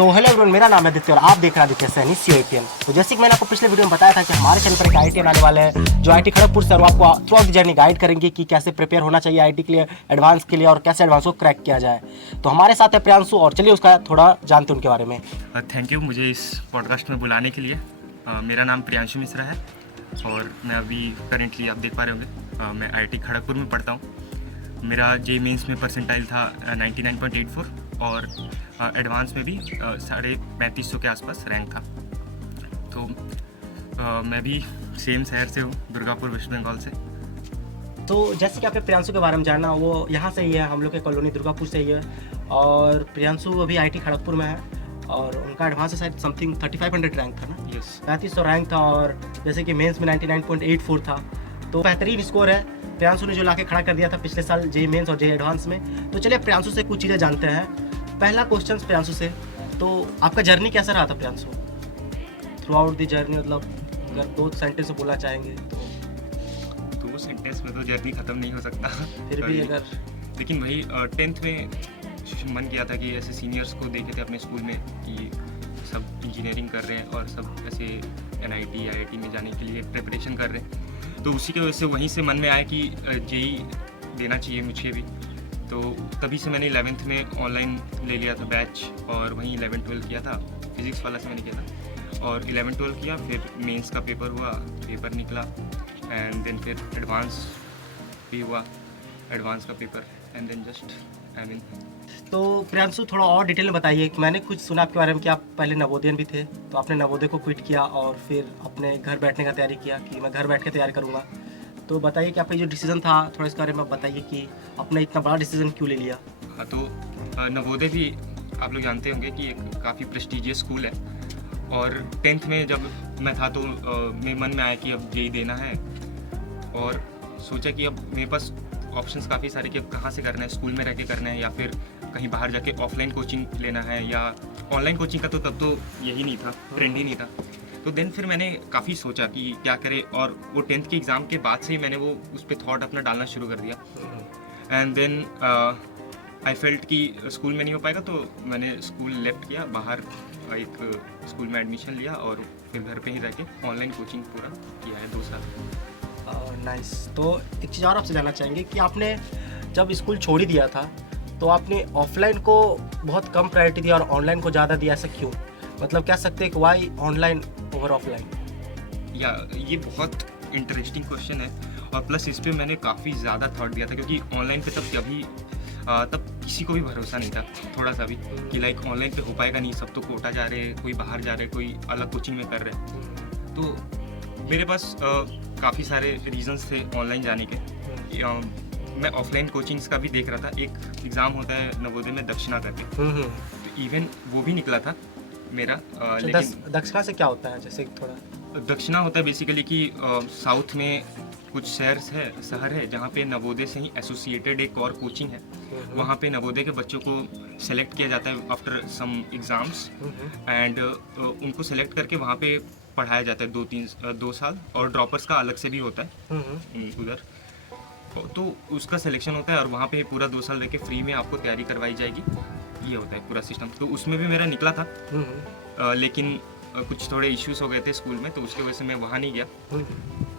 So hello everyone, मेरा नाम है आदित्य और आप देख रहे हैं आदित्य सैनी COAPN। तो जैसे कि मैंने आपको पिछले वीडियो में बताया था कि हमारे चैनल पर एक IIT आने वाले हैं जो IIT खड़गपुर से, और आपको through out the journey guide करेंगे कि कैसे प्रिपेयर होना चाहिए IIT के लिए, एडवांस के लिए, और कैसे एडवांस को क्रैक किया जाए। तो हमारे साथ है प्रियांशु, और चलिए उसका थोड़ा जानते हैं उनके बारे में। थैंक यू मुझे इस पॉडकास्ट में बुलाने के लिए। मेरा नाम प्रियांशु मिश्रा है और मैं अभी करेंटली आप देख पा रहे होंगे मैं IIT खड़गपुर में पढ़ता हूँ। मेरा JEE मेंस में परसेंटाइल था 99.84 और एडवांस में भी 3550 के आसपास रैंक था। तो मैं भी सेम शहर से हूँ, दुर्गापुर वेस्ट बंगाल से। तो जैसे कि आपने प्रियांशु के बारे में जाना, वो यहाँ से ही है, हम लोग के कॉलोनी दुर्गापुर से ही है। और प्रियांशु अभी IIT खड़गपुर में है और उनका एडवांस शायद समथिंग 3500 रैंक था ना। यस, 3500 रैंक था और जैसे कि मेंस में 99.84 था, तो बेहतरीन स्कोर है। प्रियांशु ने जो लाके खड़ा कर दिया था पिछले साल JEE मेंस और JEE एडवांस में। तो चलिए प्रियांशु से कुछ चीज़ें जानते हैं। पहला क्वेश्चन प्रियांशु से, तो आपका जर्नी कैसा रहा था Priyanshu through out the journey? मतलब अगर 2 सेंटेंस से बोलना चाहेंगे तो 2 सेंटेंस में तो जर्नी ख़त्म नहीं हो सकता फिर भी अगर, लेकिन वही 10th में मन किया था कि ऐसे सीनियर्स को देखे थे अपने स्कूल में कि सब इंजीनियरिंग कर रहे हैं और सब ऐसे NIT IIT में जाने के लिए प्रिपरेशन कर रहे हैं। तो उसी की वजह से वहीं से मन में आया कि JEE देना चाहिए मुझे भी। तो तभी से मैंने 11th में ऑनलाइन ले लिया था बैच और वहीं 11-12 किया था। फिज़िक्स वाला से मैंने किया था और 11-12 किया, फिर मेंस का पेपर हुआ, पेपर निकला एंड देन फिर एडवांस भी हुआ, एडवांस का paper and then just I mean. तो प्रियांशु थोड़ा और डिटेल में बताइए कि मैंने कुछ सुना आपके बारे में कि आप पहले नवोदयन भी थे, तो आपने नवोदय को क्विट किया और फिर अपने घर बैठने का तैयारी किया कि मैं घर बैठ के तैयारी करूँगा। तो बताइए कि आपका जो डिसीजन था, थोड़ा इसके बारे में बताइए कि आपने इतना बड़ा डिसीजन क्यों ले लिया। हाँ, तो नवोदय भी आप लोग जानते होंगे कि एक काफ़ी प्रेस्टिजियस स्कूल है और 10th में जब मैं था तो मेरे मन में आया कि अब JEE देना है और सोचा कि अब मेरे पास ऑप्शंस काफ़ी सारे कि अब कहाँ से करना है, स्कूल में रह के करना है या फिर कहीं बाहर जाके ऑफलाइन कोचिंग लेना है, या ऑनलाइन कोचिंग का तो तब तो यही नहीं था, ट्रेंड ही नहीं था। तो देन फिर मैंने काफ़ी सोचा कि क्या करें और वो 10th के एग्ज़ाम के बाद से ही मैंने वो उस पर थॉट अपना डालना शुरू कर दिया। एंड देन आई फेल्ट कि स्कूल में नहीं हो पाएगा, तो मैंने स्कूल लेफ्ट किया, बाहर एक स्कूल में एडमिशन लिया और फिर घर पे ही रह के ऑनलाइन कोचिंग पूरा किया है 2 साल। नाइस। तो एक चीज़ और आपसे जानना चाहेंगे कि आपने जब स्कूल छोड़ ही दिया था तो आपने ऑफलाइन को बहुत कम प्रायोरिटी दिया और ऑनलाइन को ज़्यादा दिया, ऐसा क्यों? मतलब कह सकते हैं कि वाई ऑनलाइन ओवर ऑफलाइन? या ये बहुत इंटरेस्टिंग क्वेश्चन है और प्लस इस पर मैंने काफ़ी ज़्यादा थॉट दिया था क्योंकि ऑनलाइन पे तब किसी को भी भरोसा नहीं था थोड़ा सा भी कि लाइक ऑनलाइन पे हो पाएगा नहीं, सब तो कोटा जा रहे, कोई बाहर जा रहे, कोई अलग कोचिंग में कर रहे। तो मेरे पास काफ़ी सारे रीजंस थे ऑनलाइन जाने के। मैं ऑफलाइन कोचिंग्स का भी देख रहा था, एक एग्ज़ाम होता है नवोदय में दक्षिणा करके, तो इवन वो भी निकला था मेरा। लेकिन दक्षिणा से क्या होता है? जैसे थोड़ा दक्षिणा होता है बेसिकली कि साउथ में कुछ शहर है जहाँ पे नवोदय से ही एसोसिएटेड एक और कोचिंग है। वहाँ पे नवोदय के बच्चों को सेलेक्ट किया जाता है आफ्टर सम एग्ज़ाम्स एंड उनको सेलेक्ट करके वहाँ पे पढ़ाया जाता है 2 साल, और ड्रॉपर्स का अलग से भी होता है उधर। तो उसका सिलेक्शन होता है और वहाँ पे पूरा 2 साल रह के फ्री में आपको तैयारी करवाई जाएगी, ये होता है पूरा सिस्टम। तो उसमें भी मेरा निकला था लेकिन कुछ थोड़े इश्यूज हो गए थे स्कूल में, तो उसकी वजह से मैं वहाँ नहीं गया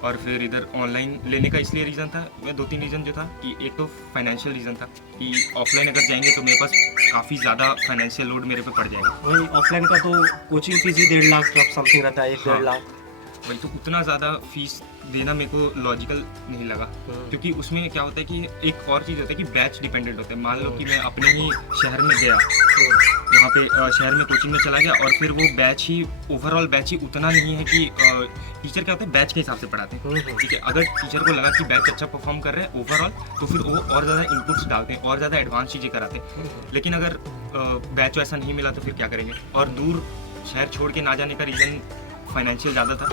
और फिर इधर ऑनलाइन लेने का इसलिए रीज़न था, मैं 2-3 रीज़न जो था कि एक तो फाइनेंशियल रीज़न था कि ऑफलाइन अगर जाएंगे तो मेरे पास काफ़ी ज़्यादा फाइनेंशियल लोड मेरे पे पड़ जाएगा। वही ऑफलाइन का तो कोचिंग फीस ही 1.5 लाख समथिंग रहता है, 1-1.5 लाख। वही तो उतना ज़्यादा फीस देना मेरे को लॉजिकल नहीं लगा क्योंकि उसमें क्या होता है कि एक और चीज़ होता है कि बैच डिपेंडेंट होता है। मान लो कि मैं अपने ही शहर में गया, वहाँ पे शहर में कोचिंग में चला गया और फिर वो बैच ही ओवरऑल बैच ही उतना नहीं है कि टीचर क्या होता है बैच के हिसाब से पढ़ाते हैं, ठीक है। अगर टीचर को लगा कि बैच अच्छा परफॉर्म कर रहे हैं ओवरऑल, तो फिर वो और ज़्यादा इनपुट्स डालते हैं और ज़्यादा एडवांस चीज़ें कराते हैं। लेकिन अगर बैच वैसा नहीं मिला तो फिर क्या करेंगे? और दूर शहर छोड़ के ना जाने का रीज़न फाइनेंशियल ज़्यादा था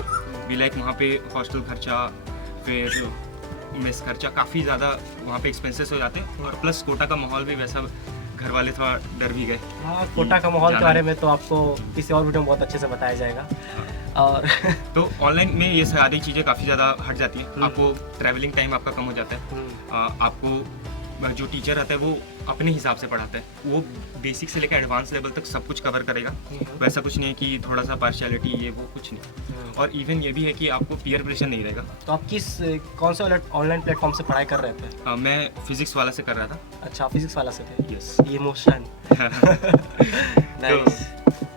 भी, लाइक वहाँ पे हॉस्टल खर्चा, फिर मेस खर्चा, काफ़ी ज़्यादा वहाँ पे एक्सपेंसेस हो जाते हैं और प्लस कोटा का माहौल भी वैसा, घर वाले थोड़ा डर भी गए। हाँ, कोटा का माहौल के बारे में तो आपको किसी और वीडियो में बहुत अच्छे से बताया जाएगा। और तो ऑनलाइन में ये सारी चीज़ें काफ़ी ज़्यादा हट जाती हैं, आपको ट्रैवलिंग टाइम आपका कम हो जाता है, आपको जो टीचर रहता है वो अपने हिसाब से पढ़ाता है, वो बेसिक से लेकर एडवांस लेवल तक सब कुछ कवर करेगा। वैसा कुछ नहीं है कि थोड़ा सा पार्शियलिटी ये वो कुछ नहीं। और इवन ये भी है कि आपको पीयर प्रेशर नहीं रहेगा। तो आप कौन से ऑनलाइन प्लेटफॉर्म से पढ़ाई कर रहे थे? मैं फिजिक्स वाला से कर रहा था। अच्छा, फिजिक्स वाला से थे। यस। ये मोशन नाइस।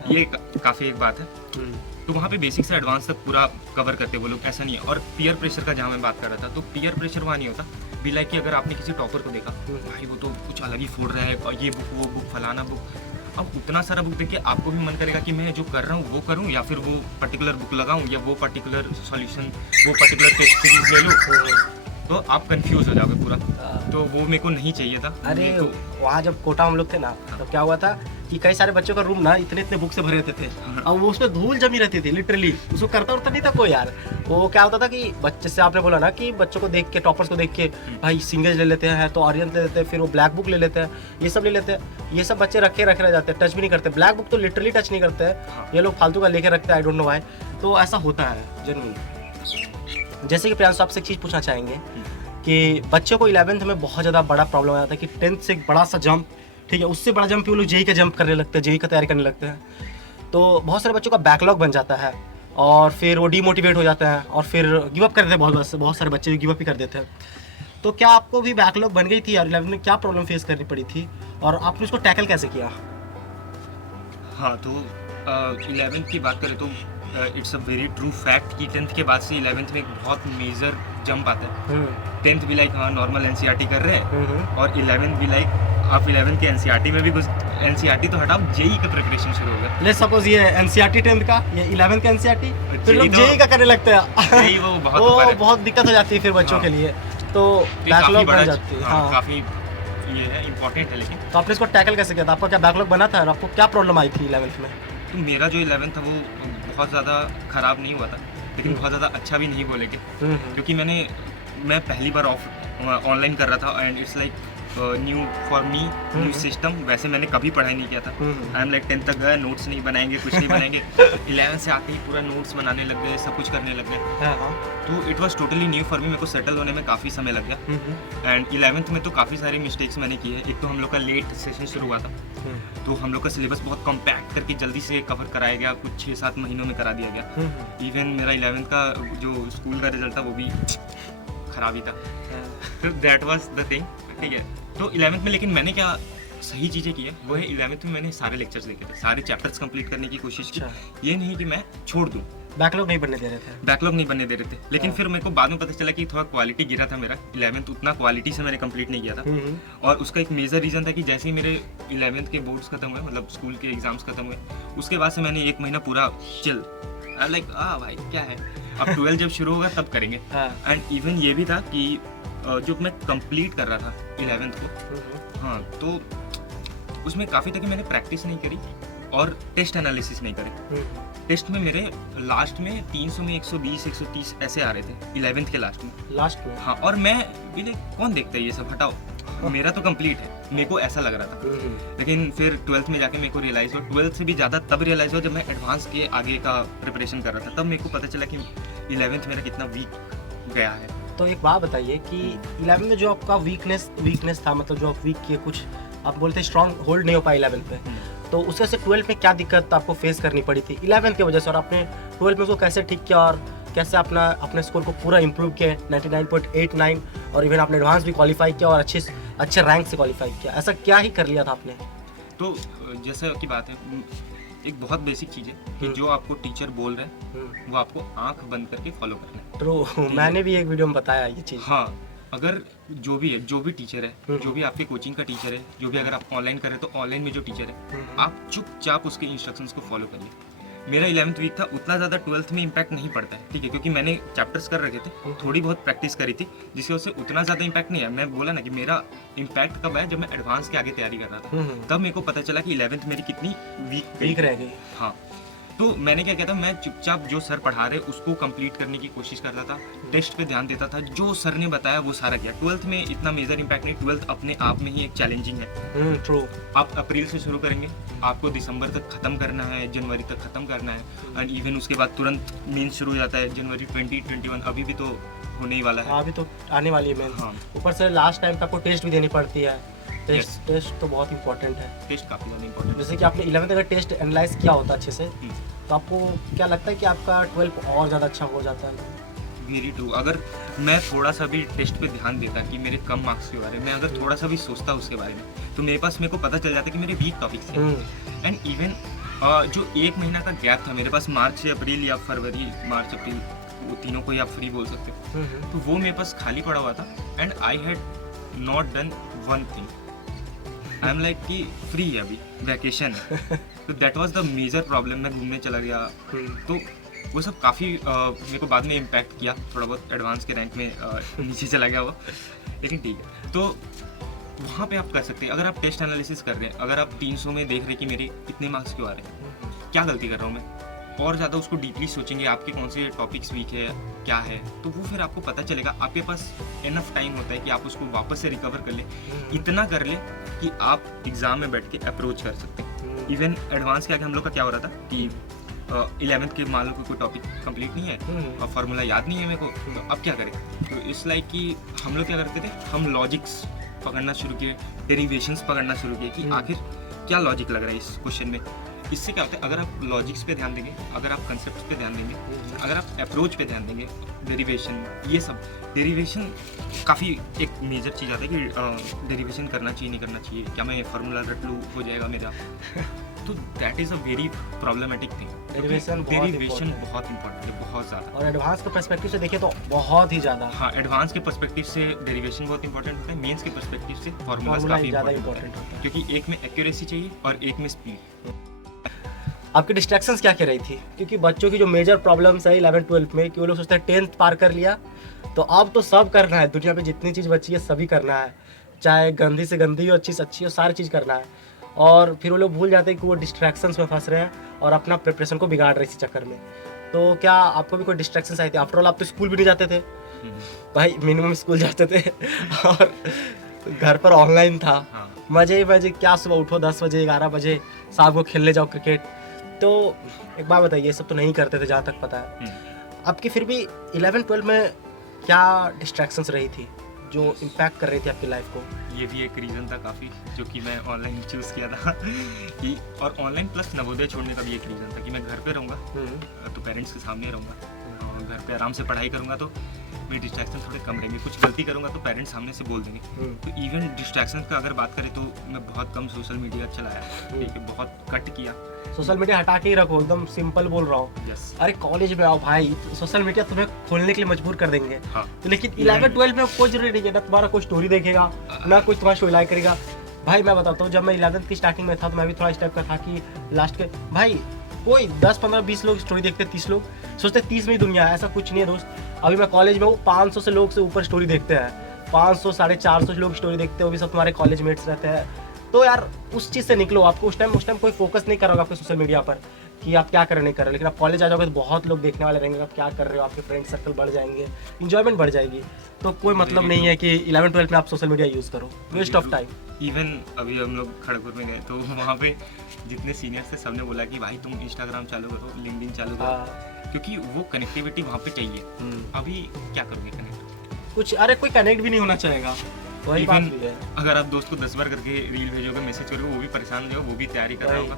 ये काफ़ी एक बात है। तो वहाँ पे बेसिक से एडवांस तक पूरा कवर करते वो लोग, ऐसा नहीं है। और पीयर प्रेशर का जहाँ मैं बात कर रहा था, तो पीयर प्रेशर वहाँ नहीं होता। बी लाइक कि अगर आपने किसी टॉपर को देखा, भाई वो तो कुछ अलग ही फोड़ रहा है, और ये बुक वो बुक फलाना बुक, अब उतना सारा बुक देख के आपको भी मन करेगा कि मैं जो कर रहा हूँ वो करूँ, या फिर वो पर्टिकुलर बुक लगाऊँ, या वो पर्टिकुलर सॉल्यूशन, वो पर्टिकुलर टेस्ट सीरीज ले लूँ। तो आप कंफ्यूज हो जाओगे पूरा। तो वो मेरे को नहीं चाहिए था। अरे वहाँ जब कोटा हम लोग थे ना, तब क्या हुआ था कि कई सारे बच्चों का रूम ना इतने बुक से भरे रहते थे, और वो उसमें धूल जमी रहती थी लिटरली। उसको करता उरता नहीं था कोई यार। वो क्या होता था कि बच्चे से आपने बोला ना कि बच्चों को देख के, टॉपर्स को देख के भाई सिंगेज ले लेते हैं, तो ऑरियंट ले लेते हैं, फिर वो ब्लैक बुक ले लेते हैं, ये सब ले लेते हैं। ये सब बच्चे रखे रह जाते हैं, टच भी नहीं करते। ब्लैक बुक तो लिटरली टच नहीं करते हैं, ये लोग फालतू का लेके रखते हैं, आई डोंट नो व्हाई। तो ऐसा होता है जनरली। जैसे कि प्रियांशु आपसे एक चीज़ पूछना चाहेंगे कि बच्चों को 11th में बहुत ज़्यादा बड़ा प्रॉब्लम आता है कि 10th से एक बड़ा सा जंप, ठीक है, उससे बड़ा जंप वो लोग जेई का जंप करने लगते हैं, जेई का तैयारी करने लगते हैं। तो बहुत सारे बच्चों का बैकलॉग बन जाता है, और फिर वो डीमोटिवेट हो जाते हैं, और फिर गिव अप कर देते हैं। बहुत सारे बच्चे गिव अप ही कर देते हैं। तो क्या आपको भी बैकलॉग बन गई थी और 11th में क्या प्रॉब्लम फेस करनी पड़ी थी, और आपने उसको टैकल कैसे किया? हाँ, तो 11th की बात करें तो it's a very true fact कि 10th के बाद से 11th में एक बहुत मेजर जंप आता है। 10th भी लाइक हाँ नॉर्मल एनसीईआरटी कर रहे हैं, और 11th भी लाइक आप 11th के एनसीईआरटी में भी कुछ, एनसीईआरटी तो हटाओ, जेई का प्रिपरेशन शुरू हो गया। लेट्स सपोज ये एनसीईआरटी 10th का, ये 11th का एनसीईआरटी, फिर लोग जेई का करने लगते हैं। जेई वो बहुत दिक्कत हो जाती है फिर बच्चों के लिए, तो बैकलॉग बन जाती है। हाँ, काफी ये है, इम्पोर्टेंट है। लेकिन तो आपने इसको टैकल कैसे किया था? आपका क्या बैकलॉग बना था, और आपको क्या प्रॉब्लम आई थी 11th में? तो मेरा जो 11th था वो बहुत ज़्यादा ख़राब नहीं हुआ था, लेकिन बहुत ज़्यादा अच्छा भी नहीं बोलेंगे, क्योंकि मैं पहली बार ऑनलाइन कर रहा था, and it's like new for me, new system. वैसे मैंने कभी पढ़ाई नहीं किया था। आई एम लाइक 10th तक गया, नोट्स नहीं बनाएंगे, कुछ नहीं बनाएंगे। 11th से आते ही पूरा नोट्स बनाने लग गए, सब कुछ करने लग गए। तो it was totally new for me. मेरे को सेटल होने में काफ़ी समय लग गया। एंड 11th में तो काफ़ी सारी मिस्टेक्स मैंने की है। एक तो हम लोग का लेट सेशन शुरू हुआ था, तो हम लोग का सिलेबस बहुत कम्पैक्ट करके जल्दी से कवर कराया गया, कुछ 6-7 महीनों में करा दिया गया। इवन मेरा 11th का जो स्कूल का रिजल्ट था वो भी खराब ही था। तो दैट वाज द थिंग, ठीक है। तो 11th में लेकिन मैंने क्या सही चीज़ें की है वो है 11th में मैंने सारे लेक्चर्स देखे थे, सारे चैप्टर्स कंप्लीट करने की कोशिश की। ये नहीं कि मैं छोड़ दूँ, बैकलॉग नहीं बनने दे रहे थे। बैकलॉग नहीं बनने दे रहे थे। लेकिन फिर मेरे को बाद में पता चला कि थोड़ा क्वालिटी गिरा था मेरा। 11th उतना क्वालिटी से मैंने कंप्लीट नहीं किया था, और उसका एक मेजर रीज़न था कि जैसे ही मेरे 11th के बोर्ड्स खत्म हुए, मतलब स्कूल के एग्जाम्स खत्म हुए, उसके बाद से मैंने 1 महीना पूरा चिल, लाइक भाई क्या है, अब 12 जब शुरू होगा तब करेंगे। एंड इवन ये भी था कि जब मैं कंप्लीट कर रहा था 11th को, हाँ, तो उसमें काफ़ी था कि मैंने प्रैक्टिस नहीं करी और टेस्ट एनालिसिस नहीं करे। टेस्ट में मेरे लास्ट में 300 में 120 130 ऐसे आ रहे थे 11th के लास्ट में। हाँ, और मैं भी कौन देखता है ये सब, हटाओ, मेरा तो कंप्लीट है, मेरे को ऐसा लग रहा था। लेकिन फिर 12th में जाके मेरे को रियलाइज़ हुआ, 12th से भी ज़्यादा तब रियलाइज़ हुआ जब मैं एडवांस के आगे का प्रिपरेशन कर रहा था, तब मेरे को पता चला कि 11th मेरा कितना वीक गया है। तो एक बात बताइए कि 11th में जो आपका वीकनेस था, मतलब जो आप वीक किए, कुछ आप बोलते स्ट्रॉन्ग होल्ड नहीं हो पाया 11th पे, तो उसके से 12th में क्या दिक्कत आपको फेस करनी पड़ी थी 11th की वजह से, और आपने 12th में उसको कैसे ठीक किया, और कैसे अपने स्कोर को पूरा इंप्रूव किया 99.89, और इवन आपने एडवांस भी क्वालिफाई किया और अच्छे रैंक से क्वालिफाई किया? ऐसा क्या ही कर लिया था आपने? तो जैसा की बात है, एक बहुत बेसिक चीज़ है कि जो आपको टीचर बोल रहे हैं वो आपको आंख बंद करके फॉलो करना है। ट्रू, मैंने भी एक वीडियो में बताया ये चीज़। हाँ, अगर जो भी है, जो भी टीचर है, जो भी आपके कोचिंग का टीचर है, जो भी अगर आप ऑनलाइन कर रहे हैं तो ऑनलाइन में जो टीचर है, आप चुपचाप उसके इंस्ट्रक्शंस को फॉलो करिए। मेरा 11th वीक था, उतना ज़्यादा 12th में इम्पैक्ट नहीं पड़ता है, ठीक है, क्योंकि मैंने चैप्टर्स कर रखे थे, थोड़ी बहुत प्रैक्टिस करी थी, जिसकी वजह से उतना ज़्यादा इम्पैक्ट नहीं है। मैं बोला ना कि मेरा इम्पैक्ट कब आया, जब मैं एडवांस के आगे तैयारी कर रहा था, तब मेरे को पता चला कि 11th मेरी कितनी वीक रह गई। हाँ, तो मैंने क्या किया था, मैं चुपचाप जो सर पढ़ा रहे उसको कंप्लीट करने की कोशिश करता था, टेस्ट पे ध्यान देता था, जो सर ने बताया वो सारा किया। 12th में इतना मेजर इम्पैक्ट नहीं, 12th अपने आप में ही एक चैलेंजिंग है। ट्रू। आप अप्रैल से शुरू करेंगे, आपको दिसंबर तक ख़त्म करना है, जनवरी तक ख़त्म करना है, एंड इवन उसके बाद तुरंत मेंस शुरू हो जाता है जनवरी 2021, अभी भी तो होने ही वाला है। अभी तो आने वाली है मेंस। हाँ, ऊपर से लास्ट टाइम पे आपको टेस्ट भी देनी पड़ती है, टेस्ट तो बहुत इंपॉर्टेंट है। टेस्ट काफ़ी ज़्यादा इंपॉर्टेंट जैसे कि आपने 11th अगर टेस्ट एनालाइज किया होता अच्छे से, है। तो आपको क्या लगता है कि आपका 12 और ज़्यादा अच्छा हो जाता है? Very true. अगर मैं थोड़ा सा भी टेस्ट पे ध्यान देता कि मेरे कम मार्क्स के बारे में, अगर थोड़ा सा भी सोचता उसके बारे में, तो मेरे को पता चल जाता कि मेरे वीक टॉपिक्स हैं। एंड इवन जो 1 महीना का गैप था मेरे पास, मार्च से अप्रैल या फरवरी, मार्च अप्रैल, वो तीनों को ही आप फ्री बोल सकते हो, तो वो मेरे पास खाली पड़ा हुआ था। And I had not done one thing. I am like कि फ्री है, अभी वैकेशन है। तो that was the major problem. मैं घूमने चला गया, तो वो सब काफ़ी मेरे को बाद में इम्पैक्ट किया, थोड़ा बहुत एडवांस के रैंक में नीचे चला गया वो, लेकिन ठीक है। तो वहाँ पे आप कर सकते हैं, अगर आप टेस्ट एनालिसिस कर रहे हैं, अगर आप 300 में देख रहे हैं कि मेरे इतने मार्क्स क्यों आ रहे हैं, क्या गलती कर रहा हूँ मैं, और ज़्यादा उसको डीपली सोचेंगे आपके कौन से टॉपिक्स वीक है, क्या है, तो वो फिर आपको पता चलेगा। आपके पास इनफ टाइम होता है कि आप उसको वापस से रिकवर कर ले, इतना कर ले कि आप एग्ज़ाम में बैठ के अप्रोच कर सकते हैं। इवन एडवांस के आगे हम लोग का क्या हो रहा था कि 11th के मान लो कोई टॉपिक कंप्लीट नहीं है और फार्मूला याद नहीं है मेरे को, तो अब क्या करें। तो इस लाइक कि हम लोग क्या करते थे, हम लॉजिक्स पकड़ना शुरू किए, डेरिवेशंस पकड़ना शुरू किए कि आखिर क्या लॉजिक लग रहा है इस क्वेश्चन में। इससे क्या होता है, अगर आप लॉजिक्स पे ध्यान देंगे, अगर आप कंसेप्ट पे ध्यान देंगे, अगर आप अप्रोच पे ध्यान देंगे, डेरिवेशन, ये सब डेरिवेशन काफ़ी एक मेजर चीज़ आता है कि डेरिवेशन करना चाहिए नहीं करना चाहिए, क्या मैं फार्मूला रट लूँ हो जाएगा मेरा। तो that is a very problematic thing. Derivation बहुत इंपॉर्टेंट है, बहुत ज़्यादा। और एडवांस के पर्सपेक्टिव से देखें तो बहुत ही ज़्यादा। हाँ, एडवांस के पर्सपेक्टिव से डेरिवेशन बहुत इंपॉर्टेंट होता है, मेंस के पर्सपेक्टिव से फार्मूलाज काफ़ी ज़्यादा इंपॉर्टेंट इंपॉर्टेंट होता है, क्योंकि एक में एक्यूरेसी चाहिए और एक में स्पीड। आपकी डिस्ट्रैक्शंस क्या क्या रही थी? क्योंकि बच्चों की जो मेजर प्रॉब्लम्स है 11th-12th में, कि वो लोग सोचते हैं 10th पार कर लिया तो अब तो सब करना है, दुनिया पे जितनी चीज़ बची है सभी करना है, चाहे गंदी से गंदी हो, अच्छी से अच्छी हो, सारी चीज़ करना है। और फिर वो लोग भूल जाते हैं कि वो डिस्ट्रैक्शंस में फंस रहे हैं और अपना प्रिपरेशन को बिगाड़ रहे हैं इसी चक्कर में। तो क्या आपको भी कोई डिस्ट्रैक्शंस आई थी? आफ्टर ऑल आप तो स्कूल भी नहीं जाते थे भाई, मिनिमम स्कूल जाते थे और घर पर ऑनलाइन था। हाँ। मजे ही मजे, क्या सुबह उठो 10 बजे 11 बजे, शाम को खेलने जाओ क्रिकेट। तो एक बात बताइए, ये सब तो नहीं करते थे जहाँ तक पता है। आपकी फिर भी 11th-12th में क्या डिस्ट्रैक्शंस रही थी जो इम्पैक्ट कर रही थी आपकी लाइफ को? ये भी एक रीज़न था काफ़ी, जो कि मैं ऑनलाइन चूज़ किया था कि, और ऑनलाइन प्लस नवोदय छोड़ने का भी एक रीज़न था कि मैं घर पे रहूँगा तो पेरेंट्स के सामने रहूँगा, और घर पे आराम से पढ़ाई करूँगा तो मेरे डिस्ट्रैक्शन थोड़े कम रहेंगे। कुछ गलती करूँगा तो पेरेंट्स सामने से बोल देंगे। तो इवन डिस्ट्रैक्शन का अगर बात करें तो मैं बहुत कम सोशल मीडिया चलाया, ठीक है, बहुत कट किया। सोशल मीडिया हटा के ही रखो, एकदम सिंपल बोल रहा हूँ। यस। अरे कॉलेज में आओ भाई, तो सोशल मीडिया तुम्हें खोलने के लिए मजबूर कर देंगे। हाँ। तो लेकिन 11th-12th में कोई जरूरी नहीं है, ना तुम्हारा कोई स्टोरी देखेगा, ना कोई तुम्हारा स्टोरी लाइक करेगा। भाई मैं बताता हूँ, जब मैं 11th की स्टार्टिंग में था तो मैं भी थोड़ा इस टाइप का था कि लास्ट के भाई कोई 10, 15, 20 लोग स्टोरी देखते, 30 लोग सोचते 30 में ही दुनिया है। ऐसा कुछ नहीं है दोस्त। अभी मैं कॉलेज में हूँ, 500 से लोग से ऊपर स्टोरी देखते हैं, 500, 450 लोग स्टोरी देखते हैं, वो भी सब तुम्हारे कॉलेज मेट्स रहते हैं। तो यार उस चीज़ से निकलो। आपको उस टाइम कोई फोकस नहीं कर रहा होगा आपके सोशल मीडिया पर कि आप क्या कर रहे नहीं कर रहे, लेकिन आप कॉलेज आ जाओगे तो बहुत लोग देखने वाले रहेंगे आप क्या कर रहे हो, आपके फ्रेंड सर्कल बढ़ जाएंगे, इंजॉयमेंट बढ़ जाएगी। तो कोई मतलब नहीं है कि 11th-12th में आप सोशल मीडिया यूज़ करो, वेस्ट ऑफ टाइम। इवन अभी हम लोग खड़गपुर में गए तो वहाँ पे जितने सीनियर्स थे सबने बोला कि भाई तुम इंस्टाग्राम चालू करो, लिंक्डइन चालू करो, क्योंकि वो कनेक्टिविटी वहाँ पे चाहिए। अभी क्या करोगे कनेक्ट? कुछ, अरे कोई कनेक्ट भी नहीं होना चाहेगा, वही बात भी है। अगर आप दोस्त को 10 बार करके रील भेजोगे, मैसेज करोगे, वो भी परेशान हो, वो भी तैयारी कर रहा होगा,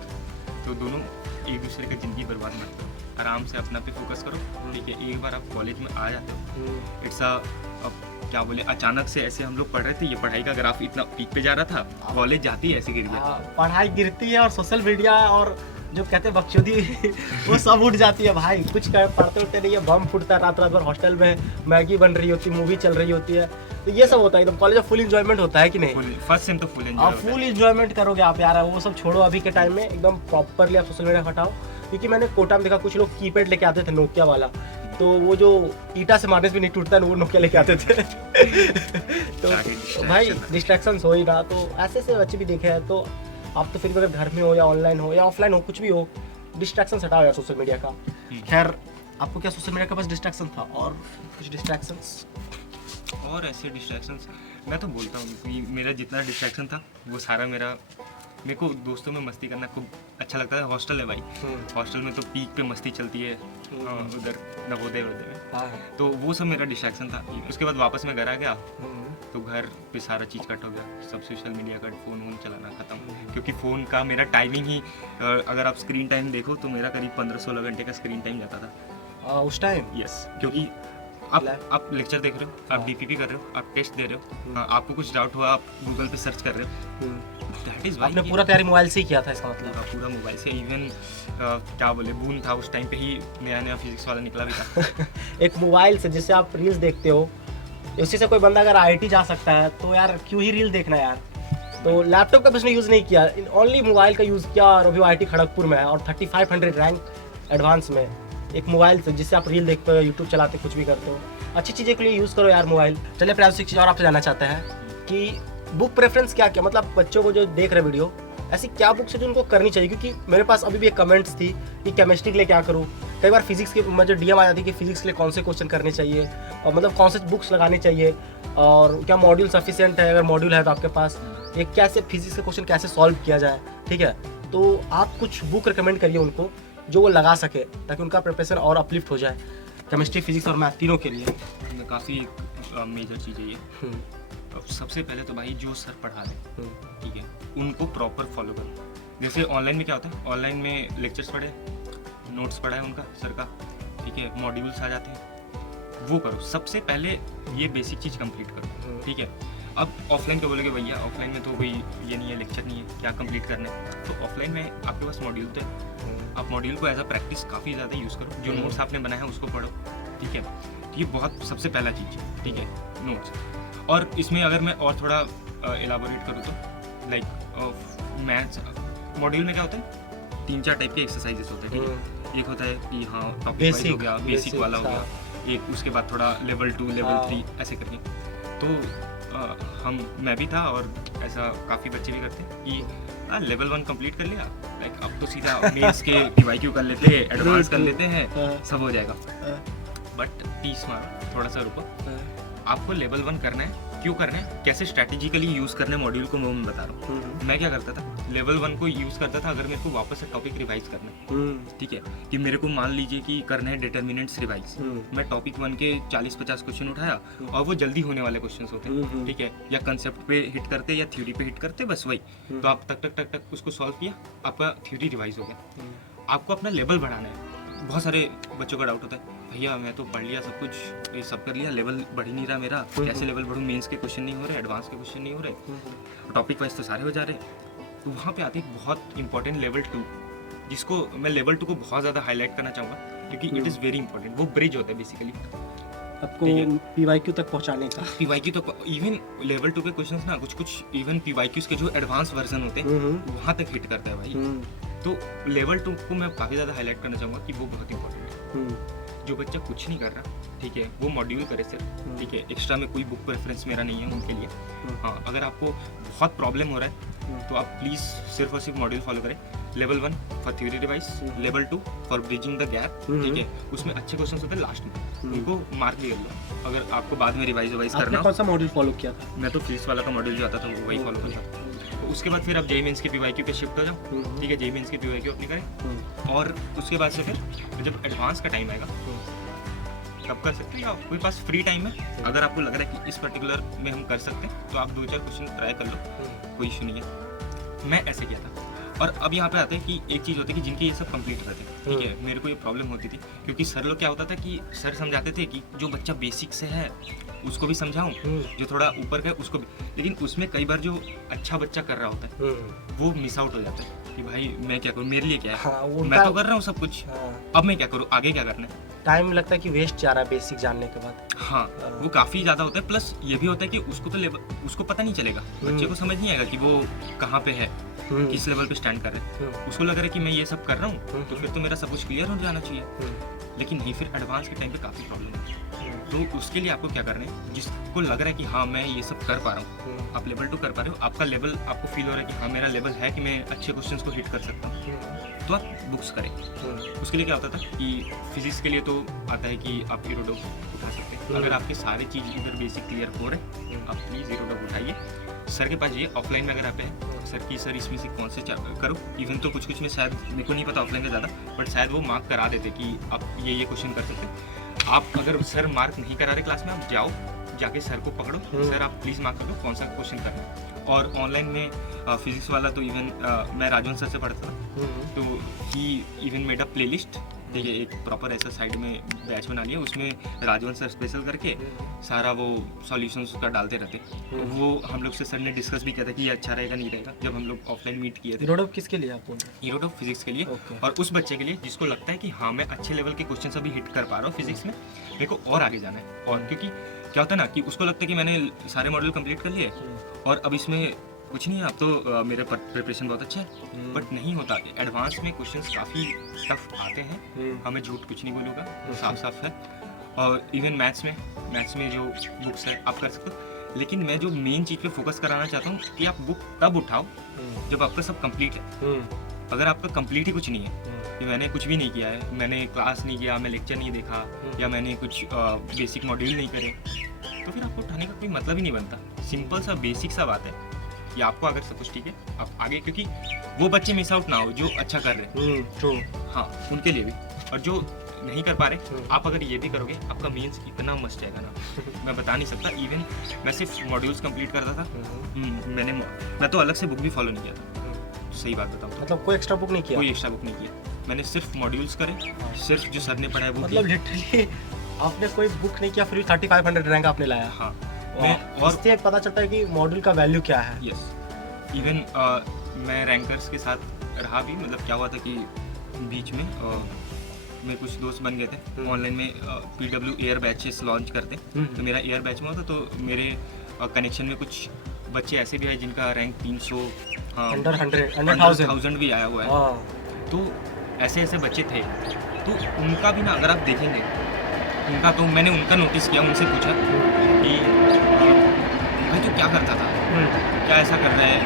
तो दोनों एक दूसरे की ज़िंदगी बर्बाद मत करो, आराम से अपना पे फोकस करो, ठीक है। एक बार आप कॉलेज में आ जाते हो, इट्स अब क्या बोले, अचानक से ऐसे हम लोग पढ़ रहे थे, ये पढ़ाई का ग्राफ इतना पीक पे जा रहा था, कॉलेज जाती है ऐसे गिर गया। पढ़ाई गिरती है और सोशल मीडिया और जो कहते हैं बकचोदी वो सब उठ जाती है भाई। कुछ पढ़ते उठते नहीं है, बम फूटता है रात भर हॉस्टल में, मैगी बन रही होती है, मूवी चल रही होती है, तो ये सब होता है। एकदम कॉलेज में फुल एंजॉयमेंट होता है कि नहीं? फर्स्ट सेम तो फुल एंजॉय आप फुल एंजॉयमेंट करोगे आप यार, वो सब छोड़ो अभी के टाइम में, एकदम प्रॉपरली आप सोशल मीडिया हटाओ। क्योंकि मैंने कोटा में देखा कुछ लोग कीपैड लेके आते थे, नोकिया वाला, तो वो जो ईटा से मारने से भी नहीं टूटता है, वो नोकिया लेके आते थे तो भाई डिस्ट्रैक्शन हो ही रहा। तो ऐसे से बच्चे भी देखे हैं। तो आप तो फिर भी अगर घर में हो या ऑनलाइन हो या ऑफलाइन हो, कुछ भी हो, डिस्ट्रैक्शन हटाओ यार सोशल मीडिया का। खैर आपको क्या सोशल मीडिया का बस डिस्ट्रैक्शन था और कुछ डिस्ट्रैक्शंस? और ऐसे डिस्ट्रैक्शंस मैं तो बोलता हूँ कि मेरा जितना डिस्ट्रैक्शन था वो सारा मेरे को दोस्तों में मस्ती करना खूब अच्छा लगता है। हॉस्टल है भाई, हॉस्टल में तो पीक पे मस्ती चलती है उधर नवोदय में, तो वो सब मेरा डिस्ट्रैक्शन था। उसके बाद वापस मैं घर आ गया तो घर पे सारा चीज़ कट हो गया, सब सोशल मीडिया कट, फ़ोन वोन चलाना ख़त्म, क्योंकि फ़ोन का मेरा टाइमिंग ही अगर आप स्क्रीन टाइम देखो तो मेरा करीब 15-16 घंटे का स्क्रीन टाइम जाता था। उस टाइम यस, क्योंकि आप लेक्चर देख रहे हो, आप डीपीपी कर रहे हो, आप टेस्ट दे रहे हो, आपको कुछ डाउट हुआ आप गूगल पे सर्च कर रहे हो, दैट इज़ आपने पूरा तैयारी मोबाइल से ही किया था इसका मतलब? पूरा मोबाइल से। इवन क्या बोले, बून था उस टाइम पे ही, नया नया फिजिक्स वाला निकला भी था। एक मोबाइल से जिससे आप रील्स देखते हो, उसी से कोई बंदा अगर आईआईटी जा सकता है तो यार क्यों ही रील देखना यार। तो लैपटॉप का भी उसने यूज़ नहीं किया, ओनली मोबाइल का यूज़ किया, और अभी आईआईटी खड़गपुर में है और 3500 रैंक एडवांस में, एक मोबाइल से जिससे आप रील देखते हो, यूट्यूब चलाते कुछ भी करते हो, अच्छी चीज़ों के लिए यूज़ करो यार मोबाइल। चलिए प्रियांशु, एक चीज़ और आपसे जानना चाहते हैं कि बुक प्रेफरेंस क्या क्या, मतलब बच्चों को जो देख रहे वीडियो, ऐसी क्या बुक्स है जो उनको करनी चाहिए? क्योंकि मेरे पास अभी भी एक कमेंट्स थी कि केमिस्ट्री के लिए क्या करूँ, कई बार फिजिक्स के मुझे डीएम आ जाती है कि फिजिक्स के लिए कौन से क्वेश्चन करने चाहिए, और मतलब कौन से बुक्स लगाने चाहिए, और क्या मॉड्यूल सफिशिएंट है, अगर मॉड्यूल है तो आपके पास, एक कैसे फिजिक्स के क्वेश्चन कैसे सॉल्व किया जाए, ठीक है? तो आप कुछ बुक रिकमेंड करिए उनको जो वो लगा सके, ताकि उनका प्रिपरेशन और अपलिफ्ट हो जाए केमिस्ट्री, फिजिक्स और मैथ तीनों के लिए। काफ़ी मेजर चीज़ है ये। अब सबसे पहले तो भाई जो सर पढ़ा रहे, ठीक है, उनको प्रॉपर फॉलो करो। जैसे ऑनलाइन में क्या होता है, ऑनलाइन में लेक्चर्स पढ़े, नोट्स पढ़ा है उनका सर का, ठीक है, मॉड्यूल्स आ जाते हैं, वो करो। सबसे पहले ये बेसिक चीज़ कंप्लीट करो, ठीक है। अब ऑफलाइन क्या बोलोगे भैया, ऑफलाइन में तो कोई ये नहीं है, लेक्चर नहीं है, क्या कंप्लीट करना है? तो ऑफलाइन में आपके पास मॉड्यूल तो है, आप मॉड्यूल को एज अ प्रैक्टिस काफ़ी ज़्यादा यूज़ करो, जो नोट्स आपने बनाया है उसको पढ़ो, ठीक है। ये बहुत सबसे पहला चीज़ है, ठीक है, नोट्स। और इसमें अगर मैं और थोड़ा एलाबोरेट करूँ तो लाइक मैथ्स मॉड्यूल में क्या होता है, 3-4 टाइप के एक्सरसाइजेस होते हैं, ठीक है। एक होता है कि हाँ टॉपिक वाइज हो गया, बेसिक वाला हो गया, एक उसके बाद थोड़ा लेवल 2 लेवल 3 ऐसे करके। तो मैं भी था और ऐसा काफ़ी बच्चे भी करते हैं कि लेवल 1 कंप्लीट कर लिया, लाइक अब तो सीधा मेंस के पीवाईक्यू कर लेते हैं, एडवांस कर लेते हैं, सब हो जाएगा। बट 30 मारो, थोड़ा सा रुको, आपको लेवल 1 करना है। क्यों करना है, कैसे स्ट्रैटेजिकली यूज़ करना है मॉड्यूल को, मैं बता रहा हूँ। मैं क्या करता था, लेवल 1 को यूज़ करता था अगर मेरे को वापस से टॉपिक रिवाइज करना है, ठीक है, कि मेरे को मान लीजिए कि करना है डिटर्मिनेंट्स रिवाइज, मैं टॉपिक 1 के 40-50 क्वेश्चन उठाया, और वो जल्दी होने वाले क्वेश्चन होते हैं, ठीक है, या कंसेप्ट पे हिट करते या थ्योरी पे हिट करते, बस वही। तो आप टक टक टक टक उसको सॉल्व किया, आपका थ्योरी रिवाइज हो गया। आपको अपना लेवल बढ़ाना है। बहुत सारे बच्चों का डाउट होता है, भैया मैं तो पढ़ लिया सब कुछ, ये सब कर लिया, लेवल बढ़ ही नहीं रहा मेरा, कैसे लेवल बढ़ूँ, मेंस के क्वेश्चन नहीं हो रहे, एडवांस के क्वेश्चन नहीं हो रहे, टॉपिक वाइज तो सारे हो जा रहे। तो वहाँ पे आती है बहुत इंपॉर्टेंट लेवल 2, जिसको मैं लेवल 2 को बहुत ज़्यादा हाईलाइट करना चाहूँगा, क्योंकि इट इज़ वेरी इंपॉर्टेंट। वो ब्रिज होता है बेसिकली आपको पीवाईक्यू तक पहुँचाने का। पीवाईक्यू तो इवन लेवल 2 के क्वेश्चंस ना कुछ इवन पीवाईक्यूज के जो एडवांस वर्जन होते हैं वहाँ तक हिट करता है भाई। तो लेवल 2 को मैं काफ़ी ज़्यादा हाईलाइट करना चाहूँगा कि वो बहुत इंपॉर्टेंट है। जो बच्चा कुछ नहीं कर रहा, ठीक है, वो मॉड्यूल करे सर, ठीक है, एक्स्ट्रा में कोई बुक प्रेफरेंस मेरा नहीं है उनके लिए। हाँ, अगर आपको बहुत प्रॉब्लम हो रहा है तो आप प्लीज़ सिर्फ और सिर्फ मॉड्यूल फॉलो करें। Level 1 for theory revise, level 2 for bridging the gap, ठीक है, उसमें अच्छे क्वेश्चन होते हैं लास्ट में, उनको मार्क भी कर लो। अगर आपको बाद में रिवाइज करना। कौन सा मॉड्यूल फॉलो किया था? मैं तो फीस वाला का मॉड्यूल जो आता था वो वही फॉलो करता। तो उसके बाद फिर आप जेईई मेंस के पीवाईक्यू पे शिफ्ट हो जाओ, ठीक है, जेईई मेंस के पीवाईक्यू अपनी करें, और उसके बाद से फिर जब एडवांस का टाइम आएगा तब कर सकते हैं। आपके पास फ्री टाइम है, अगर आपको लग रहा है कि इस पर्टिकुलर में हम कर सकते हैं तो आप 2-4 क्वेश्चन ट्राई कर लो, कोई इशू नहीं है। मैं ऐसे किया था। और अब यहाँ पे आते हैं कि एक चीज़ होती है कि जिनके ये सब कंप्लीट करते हैं, ठीक है, मेरे को ये प्रॉब्लम होती थी क्योंकि सर लोग क्या होता था कि सर समझाते थे कि जो बच्चा बेसिक से है उसको भी समझाऊं, जो थोड़ा ऊपर का है उसको भी, लेकिन उसमें कई बार जो अच्छा बच्चा कर रहा होता है वो मिस आउट हो जाता है कि भाई मैं क्या करूँ, मेरे लिए क्या है। हाँ, मैं तो कर रहा हूँ सब कुछ, अब मैं क्या करूँ, आगे क्या करना है। टाइम लगता है कि वेस्ट जा रहा है बेसिक जानने के बाद। हाँ, वो काफ़ी ज़्यादा होता है। प्लस ये भी होता है कि उसको तो उसको पता नहीं चलेगा, बच्चे को समझ नहीं आएगा कि वो कहाँ पे है, किस लेवल पे स्टैंड कर रहे हैं। उसको लग रहा है कि मैं ये सब कर रहा हूँ तो फिर तो मेरा सब कुछ क्लियर हो जाना चाहिए, लेकिन नहीं, फिर एडवांस के टाइम पे काफ़ी प्रॉब्लम है। तो उसके लिए आपको क्या करना है, जिसको लग रहा है कि हाँ मैं ये सब कर पा रहा हूँ, आप लेवल 2 कर पा रहे हो, आपका लेवल आपको फील हो रहा है कि हाँ मेरा लेवल है कि मैं अच्छे क्वेश्चंस को हिट कर सकता हूँ, तो आप बुक्स करें। उसके लिए क्या होता था कि फिजिक्स के लिए तो आता है कि आप ईरोडॉक उठा सकते हैं। अगर आपके सारे चीज़ इधर बेसिक क्लियर हो रहे, आप प्लीज़ ईरोडॉक उठाइए। सर के पास जाइए, ऑफलाइन में अगर आप हैं सर की, सर इसमें से कौन से करो। इवन तो कुछ में शायद मेरे को नहीं पता ऑफलाइन का ज़्यादा, बट शायद वो मार्क करा देते कि आप ये क्वेश्चन कर सकते हैं। आप अगर सर मार्क नहीं करा रहे क्लास में, आप जाओ जाके सर को पकड़ो, सर आप प्लीज़ मार्क कर दो कौन सा क्वेश्चन करना है। और ऑनलाइन में फिजिक्स वाला तो इवन मैं राजवन सर से पढ़ता था, तो he even made a playlist, ठीक है, एक प्रॉपर ऐसा साइड में बैच बना लिया, उसमें राजवन सर स्पेशल करके सारा वो सॉल्यूशंस उसका डालते रहते। तो वो हम लोग से सर ने डिस्कस भी किया था कि ये अच्छा रहेगा नहीं रहेगा, जब हम लोग ऑफलाइन मीट किए थे। यूरोडोप किसके लिए आपको? यूरोडोप फिजिक्स के लिए, Okay. और उस बच्चे के लिए जिसको लगता है कि हाँ मैं अच्छे लेवल के क्वेश्चन अभी हिट कर पा रहा हूँ फिजिक्स में, मेरे को और आगे जाना है। और क्योंकि क्या होता है ना कि उसको लगता है कि मैंने सारे मॉड्यूल कंप्लीट कर लिए और अब इसमें कुछ नहीं है, अब तो मेरे प्रिपरेशन बहुत अच्छा है, बट नहीं होता। एडवांस में क्वेश्चंस काफ़ी टफ आते हैं, हमें झूठ कुछ नहीं बोलूँगा, साफ साफ है। और इवन मैथ्स में जो बुक्स है आप कर सकते हो, लेकिन मैं जो मेन चीज़ पे फोकस कराना चाहता हूँ कि आप बुक तब उठाओ जब आपका सब कंप्लीट है। अगर आपका कंप्लीट ही कुछ नहीं है कि मैंने कुछ भी नहीं किया है, मैंने क्लास नहीं किया, मैं लेक्चर नहीं देखा, या मैंने कुछ बेसिक मॉड्यूल नहीं करे, तो फिर आपको उठाने का कोई मतलब ही नहीं बनता। सिंपल सा बेसिक सा बात है कि आपको अगर सब कुछ ठीक है आप आगे, क्योंकि वो बच्चे मिस आउट ना हो जो अच्छा कर रहे हैं, हाँ उनके लिए भी, और जो नहीं कर पा रहे आप अगर ये भी करोगे आपका मेंस इतना मस्त जाएगा ना, मैं बता नहीं सकता। इवन मैं सिर्फ मॉड्यूल्स कंप्लीट करता था, मैं तो अलग से बुक भी फॉलो नहीं किया था, सही बात बताऊँ। मतलब कोई एक्स्ट्रा बुक नहीं किया? कोई एक्स्ट्रा बुक नहीं किया, मैंने सिर्फ मॉड्यूल्स करे, सिर्फ जो सर ने पढ़ाया वो। मतलब लिटरली आपने कोई बुक नहीं किया, फिर 3500 रैंक आपने लाया? हाँ, और इससे पता चलता है कि मॉड्यूल का वैल्यू क्या है। यस, इवन मैं रैंकर्स के साथ रहा भी, मतलब क्या हुआ था कि बीच में मेरे कुछ दोस्त बन गए थे ऑनलाइन में, PW एयर बैचेस लॉन्च करते, तो मेरा एयर बैच में हुआ था, तो मेरे कनेक्शन में कुछ बच्चे ऐसे भी आए जिनका रैंक 300 अंडर 1000 भी आया हुआ है। तो ऐसे ऐसे बच्चे थे, तो उनका भी ना अगर आप देखेंगे उनका, तो मैंने उनका नोटिस किया, उनसे पूछा कि भाई तो क्या करता था, क्या ऐसा कर रहा है,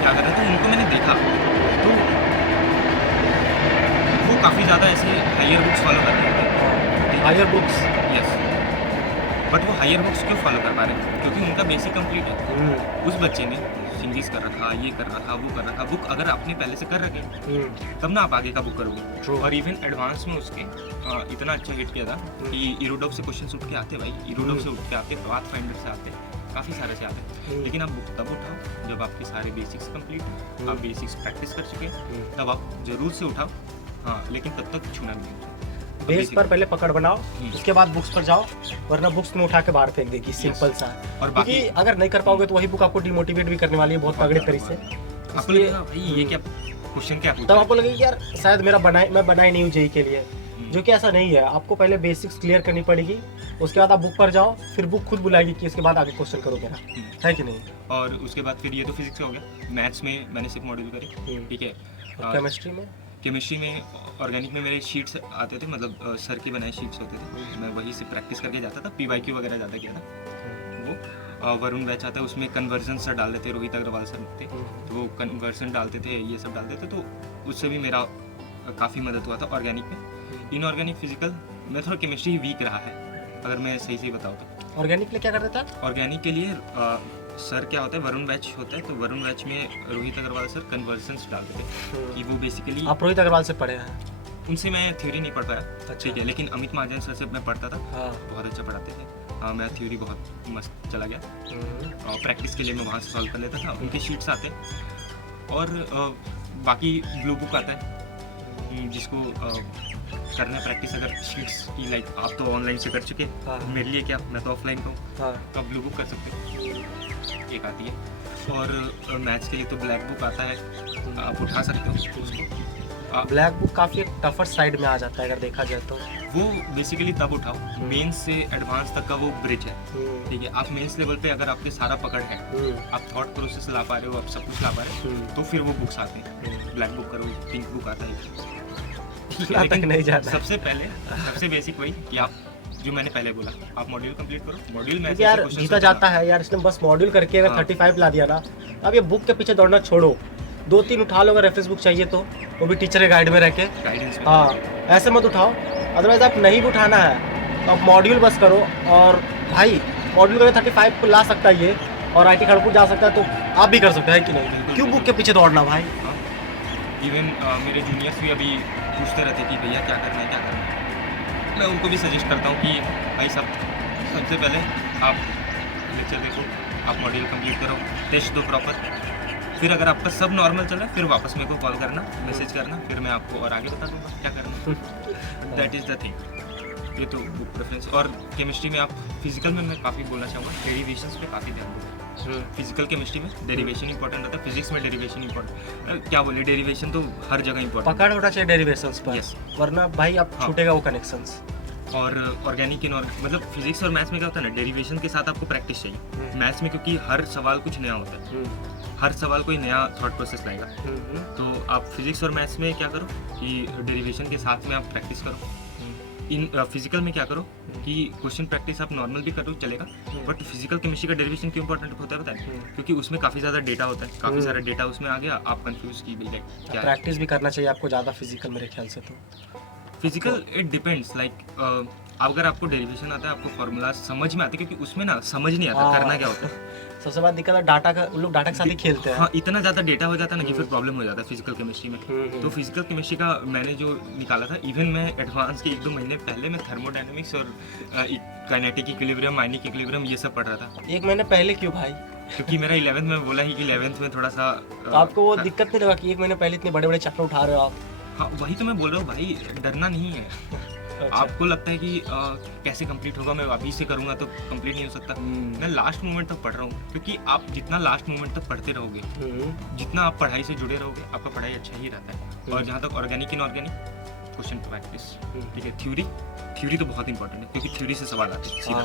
क्या कर रहा है, तो उनको मैंने देखा तो वो काफ़ी ज़्यादा ऐसे हायर बुक्स फॉलो कर रहे थे। Higher books? यस, बट वो हायर बुक्स क्यों फॉलो कर पा रहे हैं? क्योंकि उनका बेसिक कंप्लीट है। उस बच्चे ने सिंगिंग कर रखा, ये कर रखा, वो कर रखा, बुक अगर आपने पहले से कर रखे तब ना आप आगे का बुक करोगे। और इवन एडवांस में उसके इतना अच्छा हिट किया था कि यूरोडोप से क्वेश्चन उठ के आते भाई, यूरोडोप से उठ के आते, पाथफाइंडर से आते, काफ़ी सारे से आते। लेकिन आप बुक तब उठाओ जब आपके सारे बेसिक्स कंप्लीट, आप बेसिक्स प्रैक्टिस कर चुके हैं, तब आप जरूर से उठाओ, हाँ, लेकिन तब तक छूना नहीं। बेस पर पहले पकड़ बनाओ, उसके बाद बुक्स पर जाओ, वरना बुक्स में उठा के बाहर फेंक देगी, सिंपल सा। और बाकी अगर नहीं कर पाओगे तो वही बुक आपको डिमोटिवेट भी करने वाली है बहुत तगड़े तरीके से। आपको लगेगा भाई ये क्या क्वेश्चन क्या पूछा, तब आपको लगेगा यार शायद मैं बनाई नहीं हूँ जेई के लिए, जो कि ऐसा नहीं है। आपको पहले बेसिक्स क्लियर करनी पड़ेगी, उसके बाद आप बुक पर जाओ, फिर बुक खुद बुलाएगी कि इसके बाद आगे क्वेश्चन करो मेरा, है कि नहीं। और उसके बाद फिर ये तो फिजिक्स हो गया। मैथ्स में मैंने सिर्फ मॉड्यूल करे, ठीक है। केमिस्ट्री में ऑर्गेनिक में मेरे शीट्स आते थे, मतलब सर के बनाए शीट्स होते थे, मैं वही से प्रैक्टिस करके जाता था। PYQ वगैरह ज़्यादा किया था। वो वरुण बैच आता है, उसमें कन्वर्जन सर डाल देते, रोहित अग्रवाल सर थे, तो वो कन्वर्जन डालते थे, ये सब डालते थे, तो उससे भी मेरा काफ़ी मदद हुआ था ऑर्गेनिक में। इनऑर्गेनिक फिजिकल में थोड़ा केमिस्ट्री वीक रहा है, अगर मैं सही बताऊँ तो। ऑर्गेनिक में क्या करते थे? ऑर्गेनिक के लिए सर क्या होता है, वरुण बैच होता है, तो वरुण बैच में रोहित अग्रवाल सर कन्वर्जन्स डालते थे कि वो बेसिकली। आप रोहित अग्रवाल से पढ़े हैं? उनसे मैं थ्योरी नहीं पढ़ पाया, ठीक है, लेकिन अमित महाजन सर से मैं पढ़ता था, बहुत अच्छा पढ़ाते थे। मैं थ्योरी बहुत मस्त चला गया, और प्रैक्टिस के लिए मैं वहाँ से सॉल्व कर लेता था, उनके शीट्स आते। और बाकी ब्लू बुक आता है, जिसको करना प्रैक्टिस, अगर शीट्स की लाइक आप तो ऑनलाइन से कर चुके, मेरे लिए क्या, मैं तो ऑफलाइन का हूँ, तो आप ब्लू बुक कर सकते हो, एक आती है। और मैथ्स के लिए तो ब्लैक बुक आता है, आप उठा सकते हो उसको। ब्लैक बुक काफ़ी टफर साइड में आ जाता है अगर देखा जाए तो। वो बेसिकली तब उठाओ, मेंस से एडवांस तक का वो ब्रिज है, ठीक है। आप मेंस लेवल पे अगर आपके सारा पकड़ है, आप थॉट प्रोसेस ला पा रहे हो, आप सब कुछ ला पा रहे हो, तो फिर वो बुक्स आते हैं। ब्लैक बुक करो, पिंक बुक आता है, लेकिन नहीं जाता। सबसे पहले सबसे बेसिक वही कि आप जो मैंने पहले बोला, आप मॉड्यूल कंप्लीट करो। मॉड्यूल में यार जीता जाता है यार, इसने बस मॉड्यूल करके अगर 35 ला दिया ना, अब ये बुक के पीछे दौड़ना छोड़ो, 2-3 उठा लो, अगर रेफरेंस बुक चाहिए तो वो भी टीचर के गाइड में रह के, हाँ ऐसे मत उठाओ। अदरवाइज आप नहीं भी उठाना है तो आप मॉड्यूल बस करो, और भाई मॉड्यूल करके 35 को ला सकता है ये, और IIT खड़गपुर जा सकता है, तो आप भी कर सकते हैं कि नहीं। क्यों बुक के पीछे दौड़ना भाई। इवन मेरे जूनियर्स भी अभी पूछते रहते कि भैया क्या करना है, क्या करना है। मैं उनको भी सजेस्ट करता हूँ कि भाई सबसे पहले आप लेक्चर देखो, आप मॉड्यूल कंप्लीट करो, टेस्ट दो प्रॉपर, फिर अगर आपका सब नॉर्मल चला फिर वापस मेरे को कॉल करना, मैसेज करना, फिर मैं आपको और आगे बता दूंगा क्या करना। That is the thing. ये तो बुक प्रेफरेंस। और केमिस्ट्री में आप फिजिकल में मैं काफ़ी बोलना चाहूँगा, डेरिवेशंस पे काफ़ी ध्यान दो। फिजिकल केमिस्ट्री में डेरिवेशन इंपॉर्टेंट होता है, फिजिक्स में डेरिवेशन इंपॉर्टेंट, क्या बोले, डेरिवेशन तो हर जगह इंपॉर्टेंट, पकड़ होना चाहिए डेरिवेशंस पर, Yes. वरना भाई आप हाँ। छूटेगा वो कनेक्शंस। और ऑर्गेनिक मतलब फिजिक्स और मैथ्स में क्या होता है ना, डेरिवेशन के साथ आपको प्रैक्टिस चाहिए। मैथ्स में क्योंकि हर सवाल कुछ नया होता है, हर सवाल कोई नया थॉट प्रोसेस लाएगा, तो आप फिजिक्स और मैथ्स में क्या करो कि डेरिवेशन के साथ में आप प्रैक्टिस करो। इन फिजिकल में क्या करो कि क्वेश्चन प्रैक्टिस आप नॉर्मल भी करो चलेगा, बट फिजिकल केमिस्ट्री का डेरिवेशन क्यों इंपॉर्टेंट होता है पता है? क्योंकि उसमें काफ़ी ज़्यादा डेटा होता है, काफ़ी सारा डेटा उसमें आ गया, आप कंफ्यूज की भी क्या है। प्रैक्टिस भी करना चाहिए आपको ज़्यादा फिजिकल, मेरे ख्याल से। तो फिजिकल इट डिपेंड्स, लाइक अगर आपको डेरिवेशन आता है, आपको फार्मूला समझ में आता है, क्योंकि उसमें ना समझ नहीं आता करना क्या होता है। सबसे बड़ा दिक्कत है डाटा का, उन लोग डाटा के साथ ही खेलते हैं। हाँ, इतना ज़्यादा डेटा हो जाता है ना कि फिर प्रॉब्लम हो जाता है फिजिकल केमिस्ट्री में। तो फिजिकल केमिस्ट्री का मैंने जो निकाला था, इवन मैं एडवांस के 1-2 महीने पहले मैं थर्मोडायनेमिक्स और काइनेटिक इक्विलिब्रियम, आयनिक इक्विलिब्रियम ये सब पढ़ रहा था। 1 महीने पहले क्यों भाई? क्योंकि मेरा 11th में बोला ही कि 11th में थोड़ा सा तो आपको वो दिक्कत नहीं लगा कि 1 महीने पहले इतने बड़े बड़े चैप्टर उठा रहे हो आप? हाँ, वही तो मैं बोल रहा हूँ भाई, डरना नहीं है। अच्छा। आपको लगता है कि कैसे कंप्लीट होगा, मैं अभी से करूँगा तो कंप्लीट नहीं हो सकता। मैं लास्ट मोमेंट तक पढ़ रहा हूँ, क्योंकि आप जितना लास्ट मोमेंट तक पढ़ते रहोगे, जितना आप पढ़ाई से जुड़े रहोगे, आपका पढ़ाई अच्छा ही रहता है। और जहाँ तक ऑर्गेनिक इनऑर्गेनिक क्वेश्चन प्रैक्टिस, ठीक है, थ्योरी तो बहुत इंपॉर्टेंट है, क्योंकि थ्योरी से सवाल आते हैं सीधा।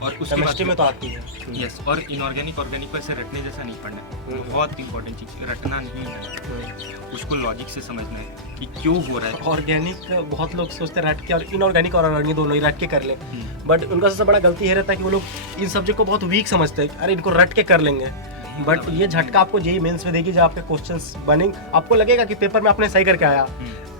और उसके केमिस्ट्री में बाद तो आती है। यस, और इनऑर्गेनिक ऑर्गेनिक को ऐसे रटने जैसा नहीं पढ़ना है, बहुत इंपॉर्टेंट चीज़, रटना नहीं है, उसको लॉजिक से समझना है कि क्यों हो रहा है। ऑर्गेनिक बहुत लोग सोचते हैं रट के, और इनऑर्गेनिक और ऑर्गेनिक दोनों ही रट के कर ले, बट उनका सबसे बड़ा गलती ये रहता है कि वो लोग इन सब्जेक्ट को बहुत वीक समझते हैं, अरे इनको रट के कर लेंगे। बट ये झटका आपको जेईई मेंस में देगी, जब आपके क्वेश्चंस बनेंगे, आपको लगेगा कि पेपर में आपने सही करके आया,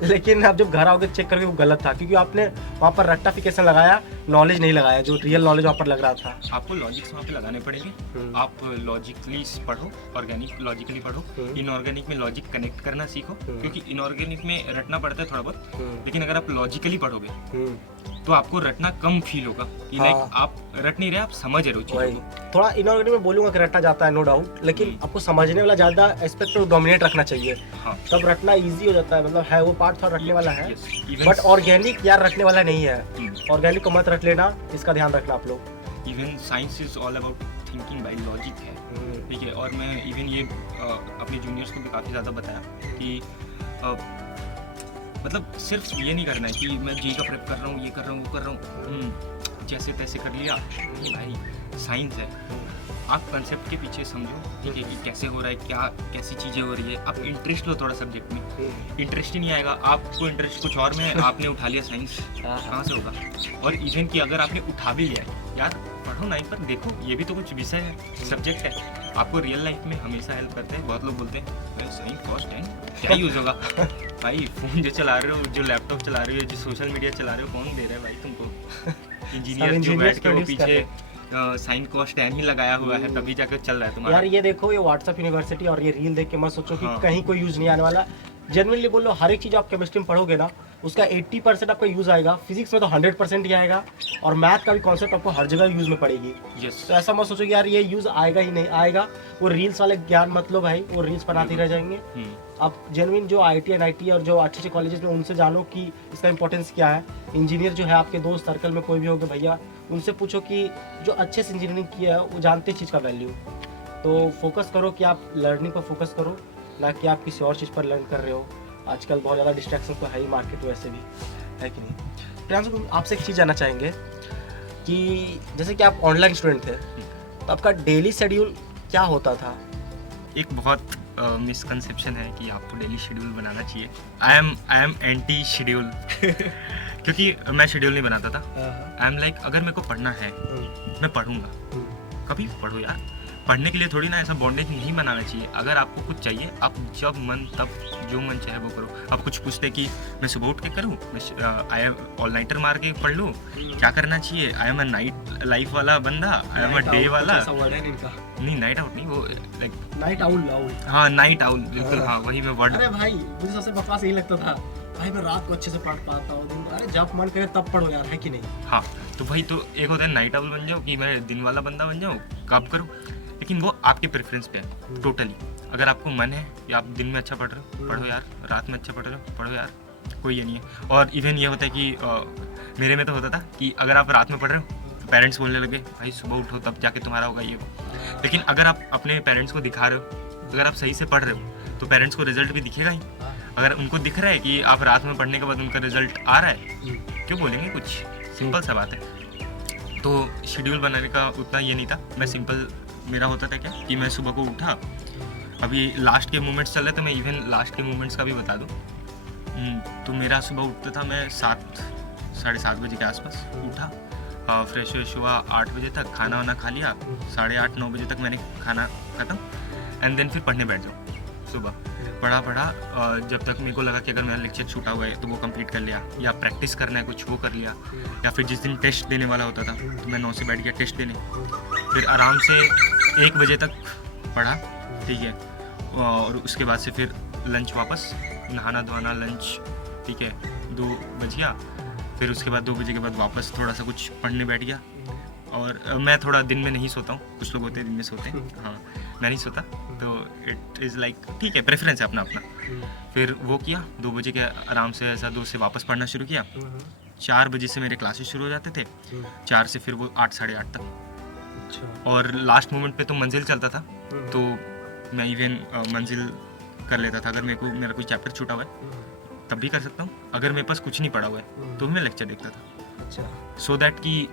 लेकिन आप जब घर आओगे चेक करके वो गलत था, क्योंकि आपने वहाँ पर रट्टाफिकेशन लगाया, नॉलेज नहीं लगाया, जो रियल नॉलेज वहाँ पर लग रहा था। आपको लॉजिक्स वहाँ पे लगाने पड़ेंगे। आप लॉजिकली पढ़ो, ऑर्गेनिक लॉजिकली पढ़ो, इनऑर्गेनिक में लॉजिक कनेक्ट करना सीखो, क्योंकि इनऑर्गेनिक में रटना पड़ता है थोड़ा बहुत, लेकिन अगर आप लॉजिकली पढ़ोगे तो आपको रटना कम फील होगा, कि लाइक आप रट नहीं रहे, आप समझ रहे हो चीज़ों को। थोड़ा इनऑर्गेनिक में बोलूँगा कि रटा जाता है, नो डाउट, लेकिन आपको समझने वाला ज़्यादा एस्पेक्ट को डोमिनेट रखना चाहिए, हाँ, तब रटना इजी हो जाता है। मतलब है वो पार्ट थोड़ा रटने वाला है, yes, even- बट ऑर्गेनिक यार रटने वाला नहीं है। ऑर्गेनिक को मत रट लेना, इसका ध्यान रखना आप लोग। Even science is all about thinking by logic है, ठीक है। और मैं इवन ये अपने जूनियर्स को भी काफ़ी ज़्यादा बताया कि मतलब सिर्फ ये नहीं करना है कि मैं जी का प्रेप कर रहा हूँ, ये कर रहा हूँ, वो कर रहा हूँ, जैसे तैसे कर लिया। नहीं भाई, साइंस है, आप कंसेप्ट के पीछे समझो, ठीक है, कि कैसे हो रहा है, क्या कैसी चीज़ें हो रही है। आप इंटरेस्ट लो थोड़ा सब्जेक्ट में, इंटरेस्ट ही नहीं आएगा, आपको इंटरेस्ट कुछ और में, आपने उठा लिया साइंस, कहाँ से होगा। और इवन कि अगर आपने उठा भी लिया है, यार पढ़ो ना, पर देखो ये भी तो कुछ विषय है, सब्जेक्ट है, आपको रियल लाइफ में हमेशा हेल्प करते हैं। बहुत लोग बोलते हैं सही कॉस्ट है, क्या यूज़ होगा भाई, फ़ोन जो चला रहे हो, जो लैपटॉप चला रहे हो, जो सोशल मीडिया चला रहे हो, कौन दे रहा है भाई तुमको? इंजीनियर जो बैठ के वो पीछे साइन कॉस्ट टैन ही लगाया हुआ है, तभी जाकर चल रहा है तुम्हारा। यार ये देखो, ये व्हाट्सएप यूनिवर्सिटी और ये रील देख के मत सोचो कि कहीं कोई यूज नहीं आने वाला। जनरली बोलो, हर एक चीज़ आप केमिस्ट्री में पढ़ोगे ना, उसका 80% आपका यूज़ आएगा, फिजिक्स में तो 100% ही आएगा, और मैथ का भी कॉन्सेप्ट आपको हर जगह यूज़ में पड़ेगी। यस, तो ऐसा मत सोचो कि यार ये यूज़ आएगा ही नहीं आएगा। वो रील्स वाले ज्ञान मत लो भाई, वो रील्स बनाते रह जाएंगे। आप जेन्युइन जो IIT NIT और जो अच्छे अच्छे कॉलेजेस में, उनसे जानो कि इसका इंपॉर्टेंस क्या है। इंजीनियर जो है आपके दोस्त सर्कल में कोई भी होगा भैया, उनसे पूछो कि जो अच्छे से इंजीनियरिंग किया है वो जानते चीज़ का वैल्यू। तो फोकस करो कि आप लर्निंग पर फोकस करो, ना कि आप किसी और चीज़ पर लर्न कर रहे हो। आजकल बहुत ज़्यादा डिस्ट्रैक्शन तो है ही मार्केट वैसे भी, है कि नहीं? प्रियांशु, आपसे एक चीज़ जानना चाहेंगे कि जैसे कि आप ऑनलाइन स्टूडेंट थे, तो आपका डेली शेड्यूल क्या होता था? एक बहुत मिसकंसेप्शन है कि आपको डेली शेड्यूल बनाना चाहिए। आई एम एंटी शेड्यूल क्योंकि मैं शेड्यूल नहीं बनाता था। आई एम लाइक, अगर मेरे को पढ़ना है मैं पढ़ूंगा, कभी पढ़ो यार। पढ़ने के लिए थोड़ी ना ऐसा बॉन्डेज नहीं बनाना चाहिए। अगर आपको कुछ चाहिए, आप जब मन तब जो मन चाहे वो करो। आप कुछ पूछते कि मैं सुबह उठ के करूँ, मैं आई एम ऑल नाइटर मार के पढ़ लूँ, क्या करना चाहिए? I am a night life वाला बंदा, आई एम अ डे वाला। नहीं, नाइट आउट नहीं, वो लाइक नाइट आउल। हाँ, नाइट आउल, बिल्कुल, हाँ वही मैं वर्ड। अरे भाई, मुझे सबसे बकवास यही लगता था भाई मैं रात को अच्छे से पढ़ पाता हूँ, दिन अरे जब मन करे तब पढ़ो यार, है कि नहीं? हाँ, तो वही तो एक होता है नाइट आउल बन जाओ कि मैं दिन वाला बंदा बन जाऊँ, कब करूँ, लेकिन वो आपके प्रेफरेंस पे है टोटली। अगर आपको मन है कि आप दिन में अच्छा पढ़ रहे हो, पढ़ो यार, रात में अच्छा पढ़ रहे हो, पढ़ो यार, कोई ये नहीं है। और इवन ये होता है कि मेरे में तो होता था कि अगर आप रात में पढ़ रहे हो तो पेरेंट्स बोलने लगे भाई सुबह उठो तब जाके तुम्हारा होगा ये वो। लेकिन अगर आप अपने पेरेंट्स को दिखा रहे हो, अगर आप सही से पढ़ रहे हो तो पेरेंट्स को रिजल्ट भी दिखेगा ही। अगर उनको दिख रहा है कि आप रात में पढ़ने के बाद उनका रिजल्ट आ रहा है, क्यों बोलेंगे कुछ? सिंपल सा बात है। तो शेड्यूल बनाने का उतना ये नहीं था, मैं सिंपल मेरा होता था क्या कि मैं सुबह को उठा, अभी लास्ट के मोमेंट्स चल रहे तो मैं इवन लास्ट के मोमेंट्स का भी बता दूँ। तो मेरा सुबह उठता था मैं 7-7:30 बजे के आसपास उठा, फ्रेश व्रेश हुआ 8 बजे तक, खाना वाना खा लिया, 8:30-9 बजे तक मैंने खाना ख़त्म, एंड देन फिर पढ़ने बैठ जाऊँ। सुबह पढ़ा जब तक मेरे को लगा कि अगर मेरा लेक्चर छूटा हुआ है तो वो कंप्लीट कर लिया, या प्रैक्टिस करना है कुछ वो कर लिया, या फिर जिस दिन टेस्ट देने वाला होता था तो मैं 9 से बैठ गया टेस्ट देने, फिर आराम से 1 बजे तक पढ़ा, ठीक है। और उसके बाद से फिर लंच वापस, नहाना धोना लंच, ठीक है, 2 बज गया, फिर उसके बाद 2 बजे के बाद वापस थोड़ा सा कुछ पढ़ने बैठ गया। और मैं थोड़ा दिन में नहीं सोता हूँ, कुछ लोग होते हैं दिन में सोते हैं, हाँ मैं नहीं सोता, तो इट इज़ लाइक ठीक है, प्रेफरेंस है अपना अपना। फिर वो किया 2 बजे के आराम से, ऐसा 2 से वापस पढ़ना शुरू किया। 4 बजे से मेरे क्लासेस शुरू हो जाते थे, 4 से फिर वो 8-8:30 तक। और लास्ट मोमेंट पे तो मंजिल चलता था, तो मैं इवन मंजिल कर लेता था। अगर मेरा कोई चैप्टर छूटा हुआ है तब भी कर सकता हूँ, अगर मेरे पास कुछ नहीं पढ़ा हुआ है तो भी मैं लेक्चर देखता था। अच्छा, सो दैट कि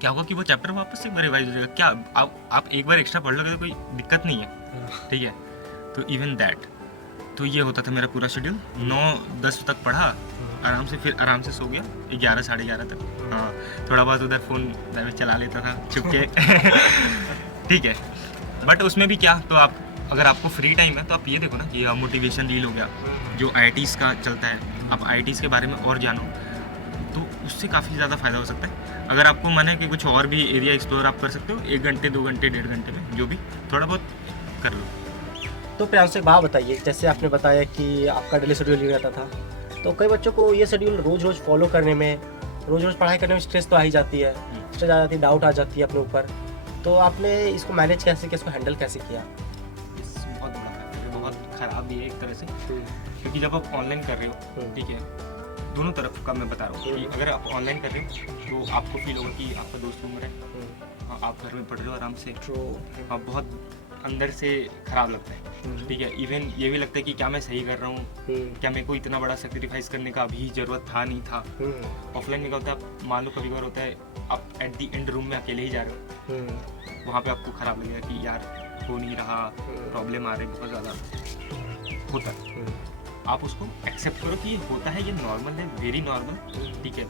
क्या होगा कि वो चैप्टर वापस से रिवाइज हो जाएगा। क्या आप एक बार एक्स्ट्रा पढ़ लोगे तो कोई दिक्कत नहीं है, ठीक है। तो इवन दैट, तो ये होता था मेरा पूरा शेड्यूल। 9-10 तक पढ़ा आराम से, फिर आराम से सो गया 11-11:30 तक। हाँ, थोड़ा बहुत उधर फ़ोन चला लेता था चुपके ठीक है। बट उसमें भी क्या, तो आप अगर आपको फ्री टाइम है तो आप ये देखो ना कि मोटिवेशन रील हो गया जो IITs का चलता है, आप IITs के बारे में और जानो तो उससे काफ़ी ज़्यादा फ़ायदा हो सकता है। अगर आपको मन है कि कुछ और भी एरिया एक्सप्लोर आप कर सकते हो, 1 घंटे 2 घंटे 1.5 घंटे में जो भी थोड़ा बहुत कर लो। तो प्रियांशु एक बात बताइए, जैसे आपने बताया कि आपका डेली शेड्यूल ये रहता था, तो कई बच्चों को ये शेड्यूल रोज़ फॉलो करने में, रोज़ पढ़ाई करने में स्ट्रेस तो आ ही जाती है, स्ट्रेस आ जाती है, डाउट आ जाती है अपने ऊपर, तो आपने इसको मैनेज कैसे किया, इसको हैंडल कैसे किया? बहुत बड़ा फैक्टर है, बहुत ख़राब भी है एक तरह से, क्योंकि जब आप ऑनलाइन कर रहे हो, ठीक है, दोनों तरफ का मैं बता रहा हूँ कि अगर आप ऑनलाइन कर रहे हो तो आपको फील होगा कि आपका दोस्त रूम है, आप घर में पढ़ रहे हो आराम से, आप बहुत अंदर से ख़राब लगता है, ठीक है। इवन ये भी लगता है कि क्या मैं सही कर रहा हूँ, क्या मेरे को इतना बड़ा सेक्रीफाइस करने का अभी ज़रूरत था नहीं था। ऑफलाइन में क्या होता है, आप मान लो कभी कभार होता है आप एट दी एंड रूम में अकेले ही जा रहे हो, वहाँ पे आपको ख़राब लगेगा कि यार हो नहीं रहा, प्रॉब्लम आ रही बहुत ज़्यादा होता है। आप उसको एक्सेप्ट करो कि ये होता है, ये नॉर्मल है, वेरी नॉर्मल, ठीक है।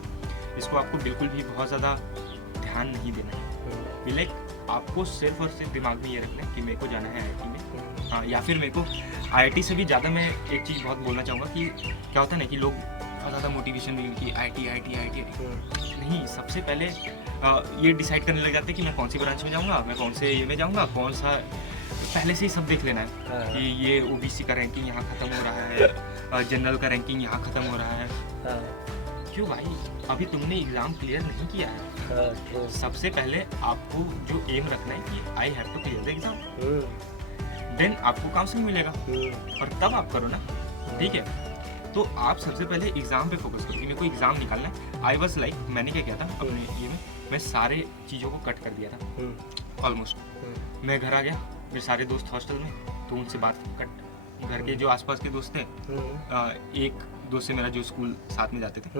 इसको आपको बिल्कुल भी बहुत ज़्यादा ध्यान नहीं देना है। लाइक आपको सिर्फ और सिर्फ दिमाग में ये रखना है कि मेरे को जाना है IIT में, हाँ, या फिर मेरे को IIT से भी ज़्यादा मैं एक चीज़ बहुत बोलना चाहूँगा कि क्या होता है ना कि लोग बहुत ज़्यादा मोटिवेशन मिली कि IIT नहीं, सबसे पहले ये डिसाइड करने लग जाते हैं कि मैं कौन सी ब्रांच में जाऊँगा, मैं कौन से ये में जाऊँगा, कौन सा, पहले से ही सब देख लेना है कि ये OBC का रैंकिंग यहाँ ख़त्म हो रहा है, जनरल का रैंकिंग यहाँ ख़त्म हो रहा है। क्यों भाई, अभी तुमने एग्ज़ाम क्लियर नहीं किया है। सबसे पहले आपको जो एम रखना है कि I have to clear the exam, then आपको काउंसलिंग मिलेगा और तब आप करो ना, ठीक है। तो आप सबसे पहले एग्ज़ाम पे फोकस करो कि मेरे को एग्ज़ाम निकालना है। आई वाज लाइक, मैंने क्या किया था अपने ये में, मैं सारे चीज़ों को कट कर दिया था ऑलमोस्ट। मैं घर आ गया, मेरे सारे दोस्त हॉस्टल में, तो उनसे बात कट। घर के जो आसपास के दोस्त थे, एक दोस्त से मेरा जो स्कूल साथ में जाते थे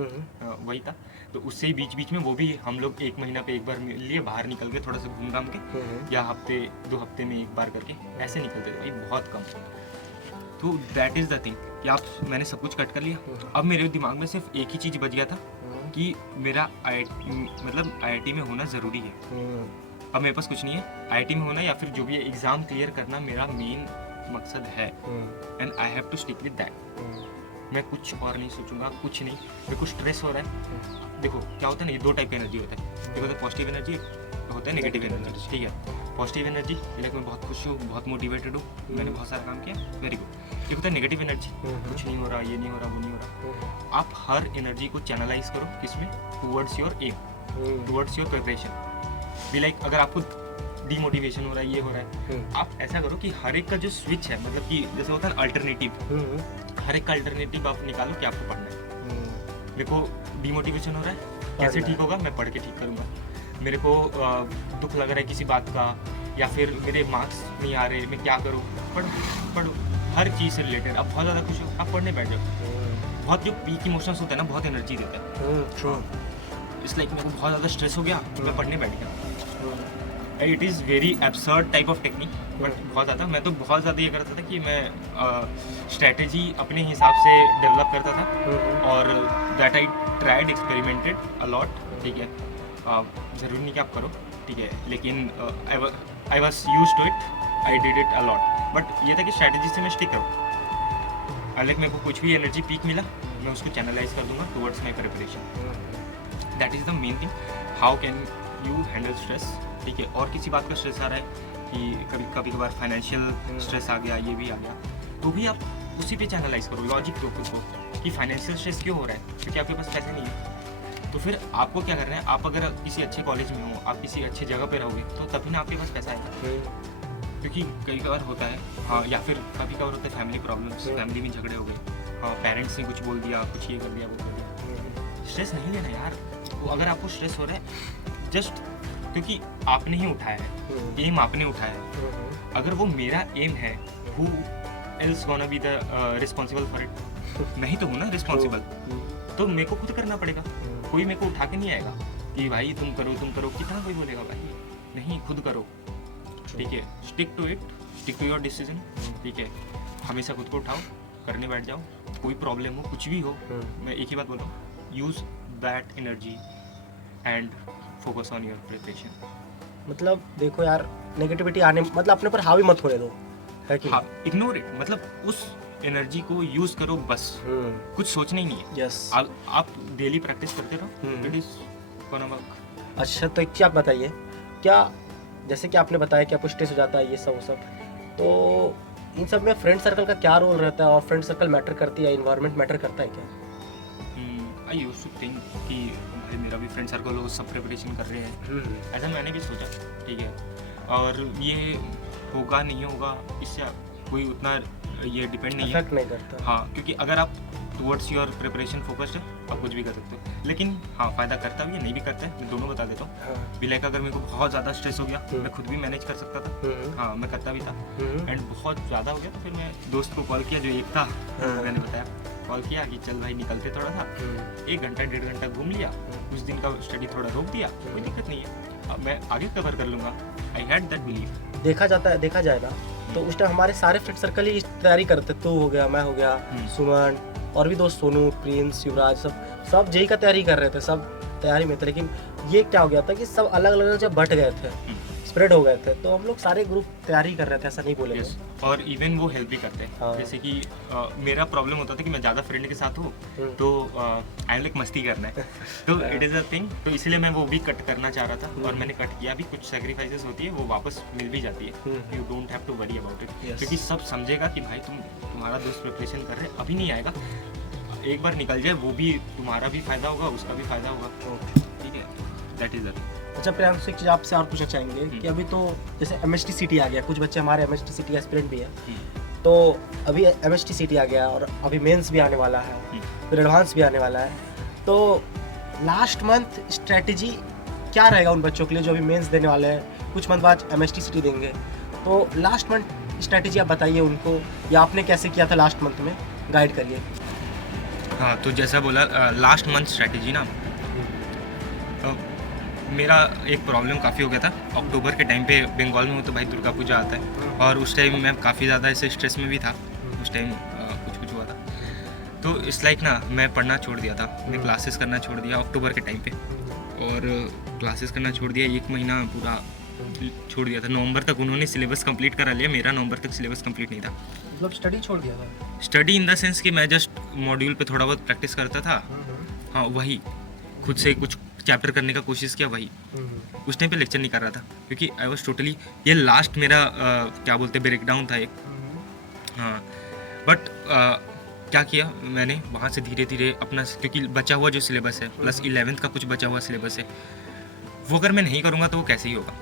वही था, तो उससे ही बीच में वो भी हम लोग 1 महीना पे एक बार मिल लिए, बाहर निकल के थोड़ा सा घूम घाम के, या हफ्ते 2 हफ्ते में एक बार करके ऐसे निकलते थे भाई, बहुत कम। तो दैट इज़ द थिंग कि मैंने सब कुछ कट कर लिया। अब मेरे दिमाग में सिर्फ एक ही चीज़ बच गया था कि मेरा IIT में होना ज़रूरी है। अब मेरे पास कुछ नहीं है, IIT में होना या फिर जो भी एग्ज़ाम क्लियर करना मेरा मेन मकसद है, and I have to stick with that. मैं कुछ और नहीं सोचूंगा, कुछ नहीं। मेरे को स्ट्रेस हो रहा है, देखो क्या होता है ना, ये 2 टाइप की एनर्जी होता है, एक होता है पॉजिटिव एनर्जी, होता है नेगेटिव एनर्जी, ठीक है। पॉजिटिव एनर्जी, लाइक मैं बहुत खुश हूँ, बहुत मोटिवेटेड हूँ, मैंने बहुत सारा काम किया, वेरी गुड। एक होता है नेगेटिव एनर्जी, कुछ नहीं हो रहा, ये नहीं हो रहा, वो नहीं हो रहा। आप हर एनर्जी को चैनलाइज करो किसमें, towards your aim, towards your preparation. भी लाइक अगर आपको डीमोटिवेशन हो रहा है, ये हो रहा है, आप ऐसा करो कि हर एक का जो स्विच है, मतलब कि जैसे होता है अल्टरनेटिव, हर एक का अल्टरनेटिव आप निकालो कि आपको पढ़ना है। मेरे को डीमोटिवेशन हो रहा है, कैसे ठीक होगा, मैं पढ़ के ठीक करूँगा। मेरे को दुख लग रहा है किसी बात का, या फिर मेरे मार्क्स नहीं आ रहे, मैं क्या करूँ, पढ़ो। हर चीज़ से रिलेटेड आप बहुत ज़्यादा खुश हो, आप पढ़ने बैठ जाओ। बहुत जो पीक इमोशंस होता है ना, बहुत एनर्जी देता है। इट्स लाइक मेरे को बहुत ज़्यादा स्ट्रेस हो गया, मैं पढ़ने बैठ गया। It is very absurd type of technique, but बहुत ज़्यादा मैं तो बहुत ज़्यादा ये करता था कि मैं स्ट्रैटेजी अपने हिसाब से डेवलप करता था, और that I tried experimented a lot, ठीक है। ज़रूरी नहीं कि आप करो, ठीक है, लेकिन I was use to it, I did it a lot. But ये था कि स्ट्रैटेजी से मैं स्टिक करूँ। लाइक मेरे को कुछ भी एनर्जी पीक मिला, मैं उसको चैनलाइज कर दूंगा towards my preparation. That is the main thing. How can you handle stress, ठीक है। और किसी बात का स्ट्रेस आ रहा है कि कभी कभार फाइनेंशियल स्ट्रेस आ गया, ये भी आ गया, तो भी आप उसी पे चैनलाइज करो, लॉजिक दो खुद को कि फाइनेंशियल स्ट्रेस क्यों हो रहा है, क्योंकि आपके पास पैसे नहीं है। तो फिर आपको क्या करना है, आप अगर किसी अच्छे कॉलेज में हो, आप किसी अच्छे जगह पे रहोगे, तो तभी ना आपके पास पैसा आएगा। क्योंकि कई बार होता है, हाँ, या फिर कभी कभार होता है फैमिली प्रॉब्लम्स, फैमिली में झगड़े हो गए, हाँ, पेरेंट्स ने कुछ बोल दिया, कुछ ये कर दिया, वो कर दिया। स्ट्रेस नहीं लेना यार। तो अगर आपको स्ट्रेस हो रहा है, जस्ट क्योंकि आपने ही उठाया है, एम आपने उठाया है। अगर वो मेरा एम है, who else gonna be the responsible for it? मैं ही तो हूँ ना रिस्पॉन्सिबल, तो मेरे को खुद करना पड़ेगा। कोई मेरे को उठा के नहीं आएगा कि भाई तुम करो, कितना कोई बोलेगा भाई, नहीं, खुद करो, ठीक है। Stick to it, stick to your decision, ठीक है। हमेशा खुद को उठाओ, करने बैठ जाओ। कोई प्रॉब्लम हो, कुछ भी हो, मैं एक ही बात बोल रहा हूँ, use that energy and focus on your preparation. मतलब देखो यार, नेगेटिविटी आने मतलब अपने पर हावी मत होने दो, है कि हाँ, इग्नोर इट, मतलब उस एनर्जी को यूज करो बस, कुछ सोचना ही नहीं है। यस। आप डेली प्रैक्टिस करते रहो, इट इज गोना वर्क। अच्छा, तो एक चीज़ आप बताइए, क्या जैसे कि आपने बताया कि आपको स्ट्रेस हो जाता है, ये सब वो सब, तो इन सब में फ्रेंड सर्कल का क्या रोल रहता है, और फ्रेंड सर्कल मैटर करती है, इन्वायरमेंट मैटर करता है क्या? आई यूज्ड टू थिंक कि भाई मेरा भी फ्रेंड सर्कल हो, सब प्रिपरेशन कर रहे हैं, ऐसा मैंने भी सोचा, ठीक है। और ये होगा नहीं होगा, इससे कोई उतना ये डिपेंड नहीं है, इफेक्ट नहीं करता। हाँ, क्योंकि अगर आप टुवर्ड्स योर प्रिपरेशन फोकस्ड है, आप कुछ भी कर सकते हो। लेकिन हाँ, फ़ायदा करता भी है, नहीं भी करता है, मैं दोनों बता देता हूँ। हाँ। भी लाइक अगर मेरे को बहुत ज़्यादा स्ट्रेस हो गया, मैं खुद भी मैनेज कर सकता था, हाँ, मैं करता भी था। एंड बहुत ज़्यादा हो गया तो फिर मैं दोस्त को कॉल किया, जो एक था, मैंने बताया, कॉल किया कि चल भाई निकलते थोड़ा सा, 1 घंटा 1.5 घंटा घूम लिया, कुछ दिन का स्टडी थोड़ा रोक दिया, कोई दिक्कत नहीं है, अब मैं आगे कवर कर लूँगा। I had that belief. देखा जाएगा तो उस टाइम हमारे सारे फ्रेंड सर्कल ही तैयारी करते, तू हो गया, मैं हो गया, सुमन, और भी दोस्त, सोनू, प्रिंस, युवराज, सब जेई का तैयारी कर रहे थे, सब तैयारी में थे। लेकिन ये क्या हो गया था कि सब अलग अलग जब बट गए थे, स्प्रेड हो गए थे, तो हम लोग सारे ग्रुप तैयारी कर रहे थे, ऐसा नहीं बोलेंगे। yes. और इवन वो हेल्प भी करते हैं। हाँ। जैसे कि मेरा प्रॉब्लम होता था कि मैं ज़्यादा फ्रेंड के साथ हूँ, तो आई लाइक मस्ती करना है, तो इट इज़ अ थिंग, तो इसलिए मैं वो भी कट करना चाह रहा था, और मैंने कट किया भी। कुछ सेक्रीफाइसेस होती है, वो वापस मिल भी जाती है, you don't have to worry about it, क्योंकि सब समझेगा कि भाई तुम्हारा दोस्त प्रिपरेशन कर रहे हैं, अभी नहीं आएगा, एक बार निकल जाए, वो भी तुम्हारा भी फायदा होगा, उसका भी फायदा होगा, ठीक है। That is that. अच्छा प्रियांशु, एक चीज़ आपसे और पूछना चाहेंगे कि अभी तो जैसे MST CT आ गया, कुछ बच्चे हमारे MST CT एस्पिरेंट भी है, तो अभी MST CT आ गया, और अभी मेंस भी आने वाला है, फिर एडवांस भी आने वाला है, तो लास्ट मंथ स्ट्रेटजी क्या रहेगा उन बच्चों के लिए जो अभी मेंस देने वाले हैं, कुछ मंथ बाद MST CT देंगे, तो लास्ट मंथ स्ट्रेटजी आप बताइए उनको, या आपने कैसे किया था लास्ट मंथ में, गाइड करिए। हाँ, तो जैसा बोला लास्ट मंथ स्ट्रेटजी ना, मेरा एक प्रॉब्लम काफ़ी हो गया था। अक्टूबर के टाइम पे बंगाल में हो तो भाई दुर्गा पूजा आता है, और उस टाइम मैं काफ़ी ज़्यादा ऐसे स्ट्रेस में भी था, उस टाइम कुछ हुआ था, तो इस लाइक ना मैं पढ़ना छोड़ दिया था, मैं क्लासेस करना छोड़ दिया अक्टूबर के टाइम पे, और क्लासेस करना छोड़ दिया, 1 महीना पूरा छोड़ दिया था। नवंबर तक उन्होंने सिलेबस कंप्लीट करा लिया, मेरा नवंबर तक सिलेबस कंप्लीट नहीं था। मतलब स्टडी छोड़ दिया था? स्टडी इन द सेंस कि मैं जस्ट मॉड्यूल पे थोड़ा बहुत प्रैक्टिस करता था, हाँ, वही खुद से कुछ चैप्टर करने का कोशिश किया, वही उस टाइम पे लेक्चर नहीं कर रहा था, क्योंकि आई वॉज टोटली, ये लास्ट मेरा क्या बोलते ब्रेक डाउन था एक, हाँ। बट क्या किया मैंने वहाँ से धीरे धीरे अपना, क्योंकि बचा हुआ जो सिलेबस है प्लस 11th का कुछ बचा हुआ सिलेबस है, वो अगर मैं नहीं करूँगा तो वो कैसे ही होगा,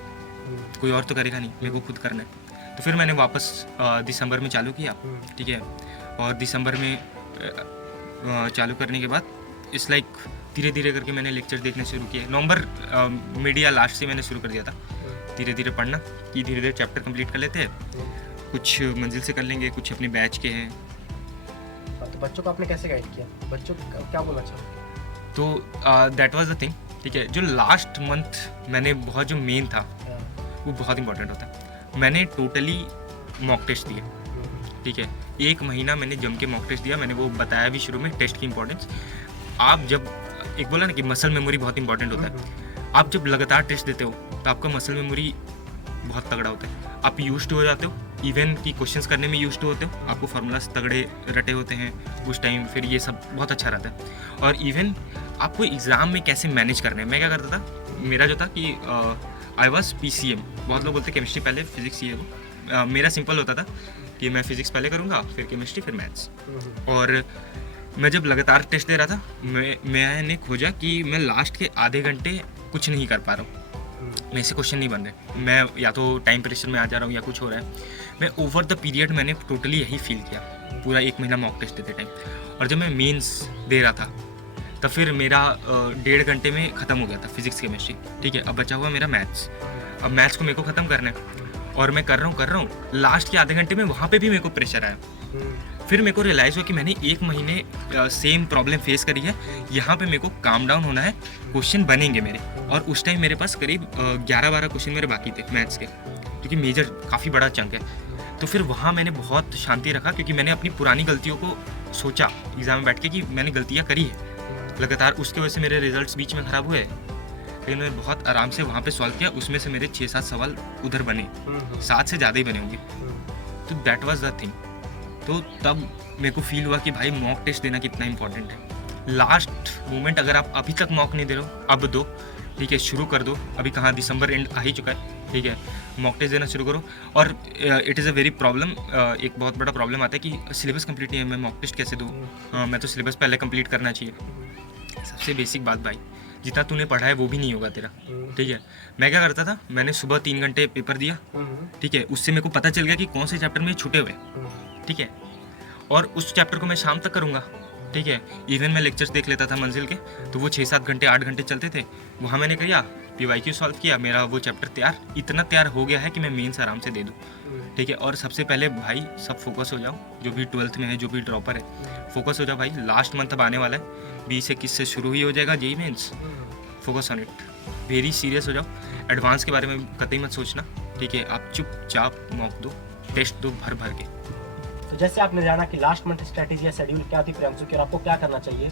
कोई और तो करेगा नहीं, मेरे को खुद करना है। तो फिर मैंने वापस दिसंबर में चालू किया, ठीक है। और दिसंबर में चालू करने के बाद इट्स लाइक धीरे धीरे करके मैंने लेक्चर देखने शुरू किए। नवंबर मीडिया लास्ट से मैंने शुरू कर दिया था धीरे धीरे पढ़ना, कि धीरे धीरे चैप्टर कंप्लीट कर लेते हैं, कुछ मंजिल से कर लेंगे, कुछ अपने बैच के हैं। तो बच्चों को आपने कैसे गाइड किया, बच्चों को क्या बोलना चाहिए? तो दैट वाज द थिंग, ठीक है। जो लास्ट मंथ मैंने बहुत जो मेन था वो बहुत इंपॉर्टेंट होता है। मैंने टोटली मॉक टेस्ट दिए, ठीक है। 1 महीना मैंने जम के मॉक टेस्ट दिया। मैंने वो बताया भी शुरू में टेस्ट की इंपॉर्टेंस। आप जब एक बोला ना कि मसल मेमोरी बहुत इंपॉर्टेंट होता है, आप जब लगातार टेस्ट देते हो तो आपका मसल मेमोरी बहुत तगड़ा होता है। आप यूज्ड हो जाते हो, इवन की क्वेश्चंस करने में यूज्ड होते हो, आपको फार्मूलाज तगड़े रटे होते हैं उस टाइम, फिर ये सब बहुत अच्छा रहता है। और इवन आपको एग्ज़ाम में कैसे मैनेज करना है। मैं क्या करता था, मेरा जो था कि आई वॉज PCM, बहुत लोग बोलते केमिस्ट्री पहले फिजिक्स ये वो, मेरा सिंपल होता था कि मैं फिजिक्स पहले करूँगा, फिर केमिस्ट्री, फिर मैथ्स। और मैं जब लगातार टेस्ट दे रहा था, मैंने खोजा कि मैं लास्ट के आधे घंटे कुछ नहीं कर पा रहा हूँ, मेरे से क्वेश्चन नहीं बन रहे, मैं या तो टाइम प्रेशर में आ जा रहा हूँ या कुछ हो रहा है। मैं ओवर द पीरियड मैंने टोटली यही फील किया पूरा 1 महीना मॉक टेस्ट देते टाइम। और जब मैं मेंस दे रहा था तब फिर मेरा 1.5 घंटे में ख़त्म हो गया था फिजिक्स केमिस्ट्री, ठीक है। अब बचा हुआ मेरा मैथ्स। अब मैथ्स को मेरे को ख़त्म करना है और मैं कर रहा हूँ। लास्ट के आधे घंटे में वहाँ पे भी मेरे को प्रेशर आया। फिर मेरे को रियलाइज़ हुआ कि मैंने 1 महीने सेम प्रॉब्लम फेस करी है, यहाँ पे मेरे को काम डाउन होना है, क्वेश्चन बनेंगे मेरे। और उस टाइम मेरे पास करीब 11-12 क्वेश्चन मेरे बाकी थे मैथ्स के, क्योंकि मेजर काफ़ी बड़ा चंक है। तो फिर वहाँ मैंने बहुत शांति रखा, क्योंकि मैंने अपनी पुरानी गलतियों को सोचा एग्ज़ाम में बैठ के कि मैंने गलतियाँ करी है लगातार, उसकी वजह से मेरे रिजल्ट्स बीच में ख़राब हुए। लेकिन मैंने बहुत आराम से वहाँ पे सॉल्व किया। उसमें से मेरे 6-7 सवाल उधर बने, 7 से ज़्यादा ही बने होंगे। तो दैट वाज द थिंग। तो तब मेरे को फील हुआ कि भाई मॉक टेस्ट देना कितना इंपॉर्टेंट है। लास्ट मोमेंट अगर आप अभी तक मॉक नहीं दे रहे हो, अब दो, ठीक है, शुरू कर दो। अभी कहाँ दिसंबर एंड आ ही चुका है, ठीक है। मॉक टेस्ट देना शुरू करो। और it is a very problem, एक बहुत बड़ा प्रॉब्लम आता है कि सिलेबस कंप्लीट नहीं है, मैं मॉक टेस्ट कैसे दूँ? मैं तो सिलेबस पहले कंप्लीट करना चाहिए। सबसे बेसिक बात भाई, जितना तूने पढ़ा है वो भी नहीं होगा तेरा, ठीक है। मैं क्या करता था, मैंने सुबह 3 घंटे पेपर दिया, ठीक है। उससे मेरे को पता चल गया कि कौन से चैप्टर में छूटे हुए, ठीक है। और उस चैप्टर को मैं शाम तक करूँगा, ठीक है। इवन मैं लेक्चर्स देख लेता था मंजिल के, तो वो 6-7 घंटे 8 घंटे चलते थे। वहाँ मैंने किया, PYQ सॉल्व किया, मेरा वो चैप्टर तैयार, इतना तैयार हो गया है कि मैं मेंस आराम से दे दूँ, ठीक है। और सबसे पहले भाई सब फोकस हो जाओ, जो भी 12th में है, जो भी ड्रॉपर है, फोकस हो जाओ भाई। लास्ट मंथ अब आने वाला है, 20-21 से शुरू ही हो जाएगा JEE mains. Focus on it, very serious हो जाओ। एडवांस के बारे में कतई मत सोचना, ठीक है। आप चुपचाप मॉक दो, टेस्ट दो भर भर के। तो जैसे आपने जाना कि लास्ट मंथ स्ट्रैटेजी या शेड्यूल क्या थी प्रियांशु की और आपको क्या करना चाहिए,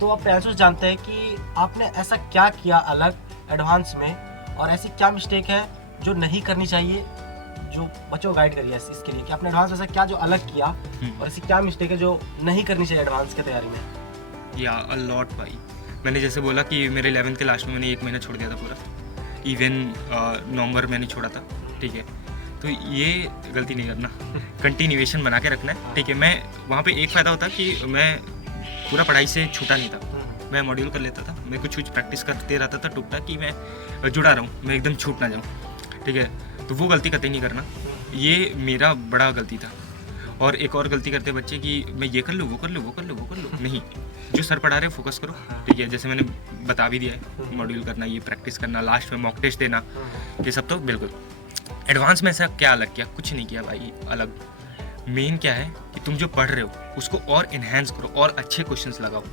तो अब प्रियांशु जानते हैं कि आपने ऐसा क्या किया अलग एडवांस में, और ऐसी क्या मिस्टेक है जो नहीं करनी चाहिए, जो बच्चों को गाइड करिए इसके लिए कि आपने एडवांस में ऐसा क्या जो अलग किया, और ऐसी क्या मिस्टेक है जो नहीं करनी चाहिए एडवांस की तैयारी में। या अ लॉट भाई। मैंने जैसे बोला कि मेरे 11th के लास्ट में मैंने 1 महीना छोड़ दिया था पूरा, इवन नवंबर मैंने छोड़ा था, ठीक है। तो ये गलती नहीं करना, कंटिन्यूएशन बना के रखना है, ठीक है। मैं वहाँ पे एक फ़ायदा होता कि मैं पूरा पढ़ाई से छूटा नहीं था, मैं मॉड्यूल कर लेता था, मैं कुछ प्रैक्टिस करते रहता था टुकटा कि मैं जुड़ा रहूँ, मैं एकदम छूट ना जाऊँ, ठीक है। तो वो गलती कतई नहीं करना, ये मेरा बड़ा गलती था। और एक और गलती करते बच्चे कि मैं ये कर लूँ, वो कर लूँ, वो कर लूँ, वो कर लूँ, नहीं, जो सर पढ़ा रहे फोकस करो, ठीक है। जैसे मैंने बता भी दिया है, मॉड्यूल करना, ये प्रैक्टिस करना, लास्ट में मॉक टेस्ट देना, ये सब तो बिल्कुल। एडवांस में ऐसा क्या अलग किया? कुछ नहीं किया भाई अलग। मेन क्या है कि तुम जो पढ़ रहे हो उसको और इन्हेंस करो और अच्छे क्वेश्चंस लगाओ,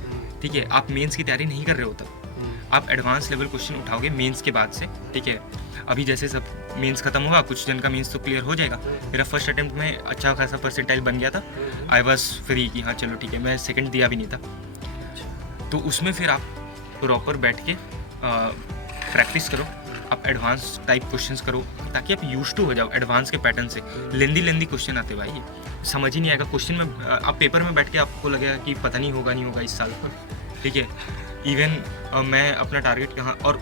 ठीक है। आप मेंस की तैयारी नहीं कर रहे हो तब, आप एडवांस लेवल क्वेश्चन उठाओगे मेंस के बाद से, ठीक है। अभी जैसे सब मेंस खत्म हुआ, कुछ जन का मेंस तो क्लियर हो जाएगा। मेरा फर्स्ट अटेम्प्ट में अच्छा खासा परसेंटाइल बन गया था, आई वॉज फ्री कि हाँ चलो ठीक है, मैं सेकंड दिया भी नहीं था। तो उसमें फिर आप प्रॉपर बैठ के प्रैक्टिस करो, आप एडवांस टाइप क्वेश्चंस करो, ताकि आप यूज्ड टू हो जाओ एडवांस के पैटर्न से। लेंदी क्वेश्चन आते भाई, समझ ही नहीं आएगा क्वेश्चन में, आप पेपर में बैठ के आपको लगेगा कि पता नहीं होगा इस साल, ठीक है। इवन मैं अपना टारगेट कहाँ, और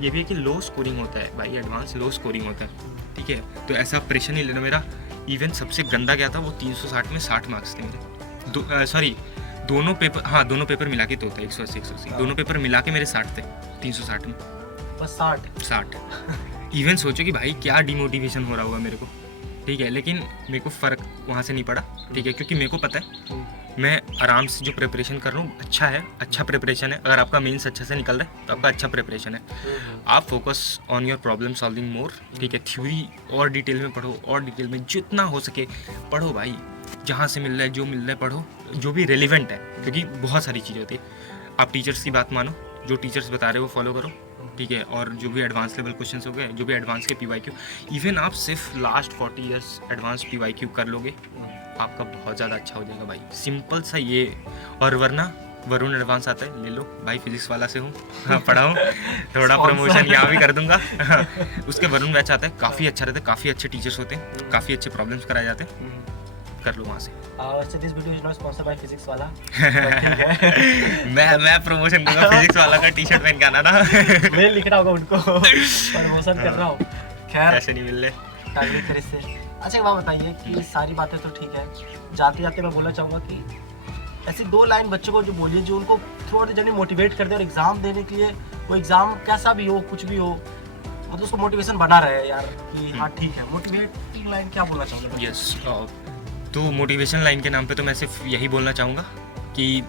ये भी है कि लो स्कोरिंग होता है भाई, एडवांस लो स्कोरिंग होता है, ठीक है। तो ऐसा प्रेशर नहीं लेना। मेरा इवन सबसे गंदा क्या था, वो 360 में 60 मार्क्स थे मेरे, सॉरी दोनों पेपर, हाँ दोनों पेपर मिला के तो होता है 180 दोनों पेपर मिला के मेरे 60 थे 360 में, बस 60। इवन सोचो कि भाई क्या डिमोटिवेशन हो रहा होगा मेरे को, ठीक है। लेकिन मेरे को फ़र्क वहाँ से नहीं पड़ा, ठीक है, क्योंकि मेरे को पता है मैं आराम से जो प्रिपरेशन कर रहा हूँ अच्छा है, अच्छा प्रिपरेशन है। अगर आपका मेंस अच्छे से निकल रहा है तो आपका अच्छा प्रिपरेशन है। आप focus on your problem solving more, ठीक है। थ्योरी और डिटेल में पढ़ो, और डिटेल में जितना हो सके पढ़ो भाई, जहाँ से मिल रहा है जो मिल रहा है पढ़ो, जो भी रेलिवेंट है, क्योंकि बहुत सारी चीज़ें होती है। आप टीचर्स की बात मानो, जो टीचर्स बता रहे हो वो फॉलो करो, ठीक है। और जो भी एडवांस लेवल क्वेश्चंस हो गए, जो भी एडवांस के PYQ, इवन आप सिर्फ लास्ट 40 ईयर्स एडवांस PYQ कर लोगे आपका बहुत ज़्यादा अच्छा हो जाएगा भाई, सिंपल सा ये। और वरना वरुण एडवांस आता है, ले लो भाई, फिजिक्स वाला से हूँ, हाँ पढ़ाऊँ, थोड़ा प्रमोशन यहाँ भी कर दूंगा। उसके वरुण बैच आता है, काफ़ी अच्छा रहता है, काफ़ी अच्छे टीचर्स होते हैं, काफ़ी अच्छे प्रॉब्लम्स कराए जाते हैं, कर लो वहाँ से। This video is not sponsored by physics वाला। मैं प्रमोशन दूंगा फिजिक्स वाला का टी-शर्ट पहन के आना ना। मैं लिख रहा होगा उनको, प्रमोशन कर रहा हूँ। खैर ऐसे नहीं मिल रहे टारगेट करे से। अच्छा एक बात बताइए कि सारी बातें तो ठीक है, जाते जाते मैं बोलना चाहूँगा कि ऐसी 2 लाइन बच्चों को जो बोलिए जो उनको through out the journey motivate कर दे, और एग्ज़ाम देने के लिए, कोई एग्ज़ाम कैसा भी हो, कुछ भी हो, मतलब उसको मोटिवेशन बना रहे यार कि हाँ ठीक है। मोटिवेटिंग लाइन क्या बोलना चाहूँगा? यस, तो मोटिवेशन लाइन के नाम पे तो मैं सिर्फ यही बोलना चाहूँगा कि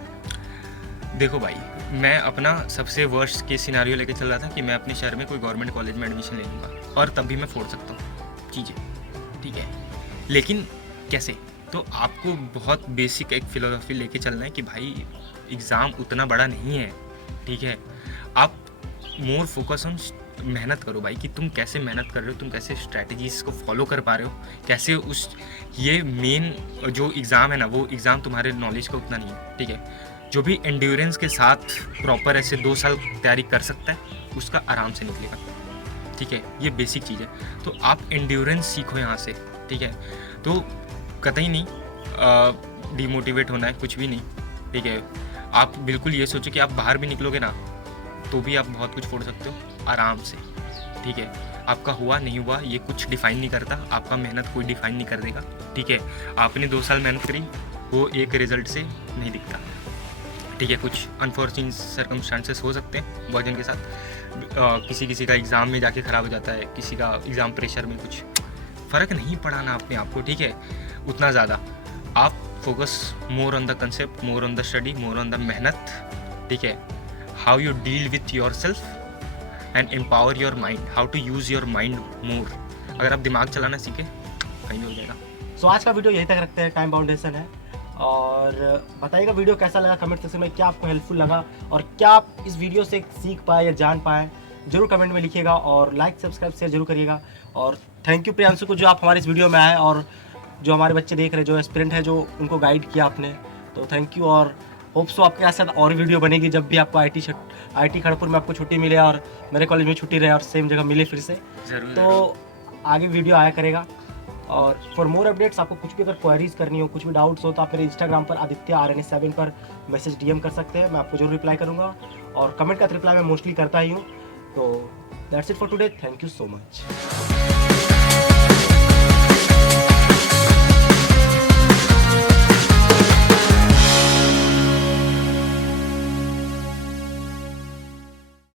देखो भाई, मैं अपना सबसे वर्स्ट केस सिनारियो लेके चल रहा था कि मैं अपने शहर में कोई गवर्नमेंट कॉलेज में एडमिशन ले लूँगा, और तब भी मैं फोड़ सकता हूँ चीज़ें, ठीक है। लेकिन कैसे? तो आपको बहुत बेसिक एक फिलोसफी लेके चलना है कि भाई एग्ज़ाम उतना बड़ा नहीं है, ठीक है। आप मोर फोकस ऑन मेहनत करो भाई, कि तुम कैसे मेहनत कर रहे हो, तुम कैसे स्ट्रैटेजीज को फॉलो कर पा रहे हो, कैसे उस ये मेन जो एग्ज़ाम है ना, वो एग्ज़ाम तुम्हारे नॉलेज का उतना नहीं है, ठीक है। जो भी एंड्योरेंस के साथ प्रॉपर ऐसे 2 साल तैयारी कर सकता है उसका आराम से निकलेगा, ठीक है। ये बेसिक चीज़ है, तो आप एंड्योरेंस सीखो यहाँ से, ठीक है। तो कतई नहीं डिमोटिवेट होना है, कुछ भी नहीं, ठीक है। आप बिल्कुल ये सोचो कि आप बाहर भी निकलोगे ना तो भी आप बहुत कुछ फोड़ सकते हो आराम से, ठीक है। आपका हुआ नहीं हुआ ये कुछ डिफाइन नहीं करता, आपका मेहनत कोई डिफाइन नहीं कर देगा, ठीक है। आपने 2 साल मेहनत करी, वो एक रिजल्ट से नहीं दिखता, ठीक है। कुछ अनफॉर्चुनेट सर्कमस्टांसेस हो सकते हैं वर्जन के साथ, किसी का एग्ज़ाम में जाके ख़राब हो जाता है, किसी का एग्ज़ाम प्रेशर में, कुछ फ़र्क नहीं पड़ाना अपने आप को, ठीक है, उतना ज़्यादा। आप focus more on the concept, more on the study, more on the मेहनत, ठीक है। How you deal with yourself and empower your mind, how to use your mind more. अगर आप दिमाग चलाना सीखे कहीं हो जाएगा। सो आज का वीडियो यहीं तक रखते हैं, टाइम बाउंडेशन है। और बताइएगा वीडियो कैसा लगा कमेंट सेक्शन में, क्या आपको हेल्पफुल लगा और क्या आप इस वीडियो से सीख पाए या जान पाए, जरूर कमेंट में लिखिएगा। और लाइक सब्सक्राइब शेयर जरूर करिएगा। और थैंक यू प्रियांशु को जो आप हमारे इस वीडियो में आए, और जो हमारे बच्चे देख रहे हैं, जो एस्पिरेंट है, जो उनको गाइड किया आपने, तो थैंक यू। और होप सो आपके साथ और वीडियो बनेगी जब भी आपको IT खड़गपुर में आपको छुट्टी मिले और मेरे कॉलेज में छुट्टी रहे और सेम जगह मिले फिर से, तो आगे वीडियो आया करेगा। और फॉर मोर अपडेट्स, आपको कुछ भी अगर क्वेरीज करनी हो, कुछ भी डाउट्स हो, तो आप मेरे इंस्टाग्राम पर आदित्य RNA7 पर मैसेज DM कर सकते हैं, मैं आपको जरूर रिप्लाई करूँगा। और कमेंट का रिप्लाई मैं मोस्टली करता ही हूँ। तो that's it for today, thank you so much.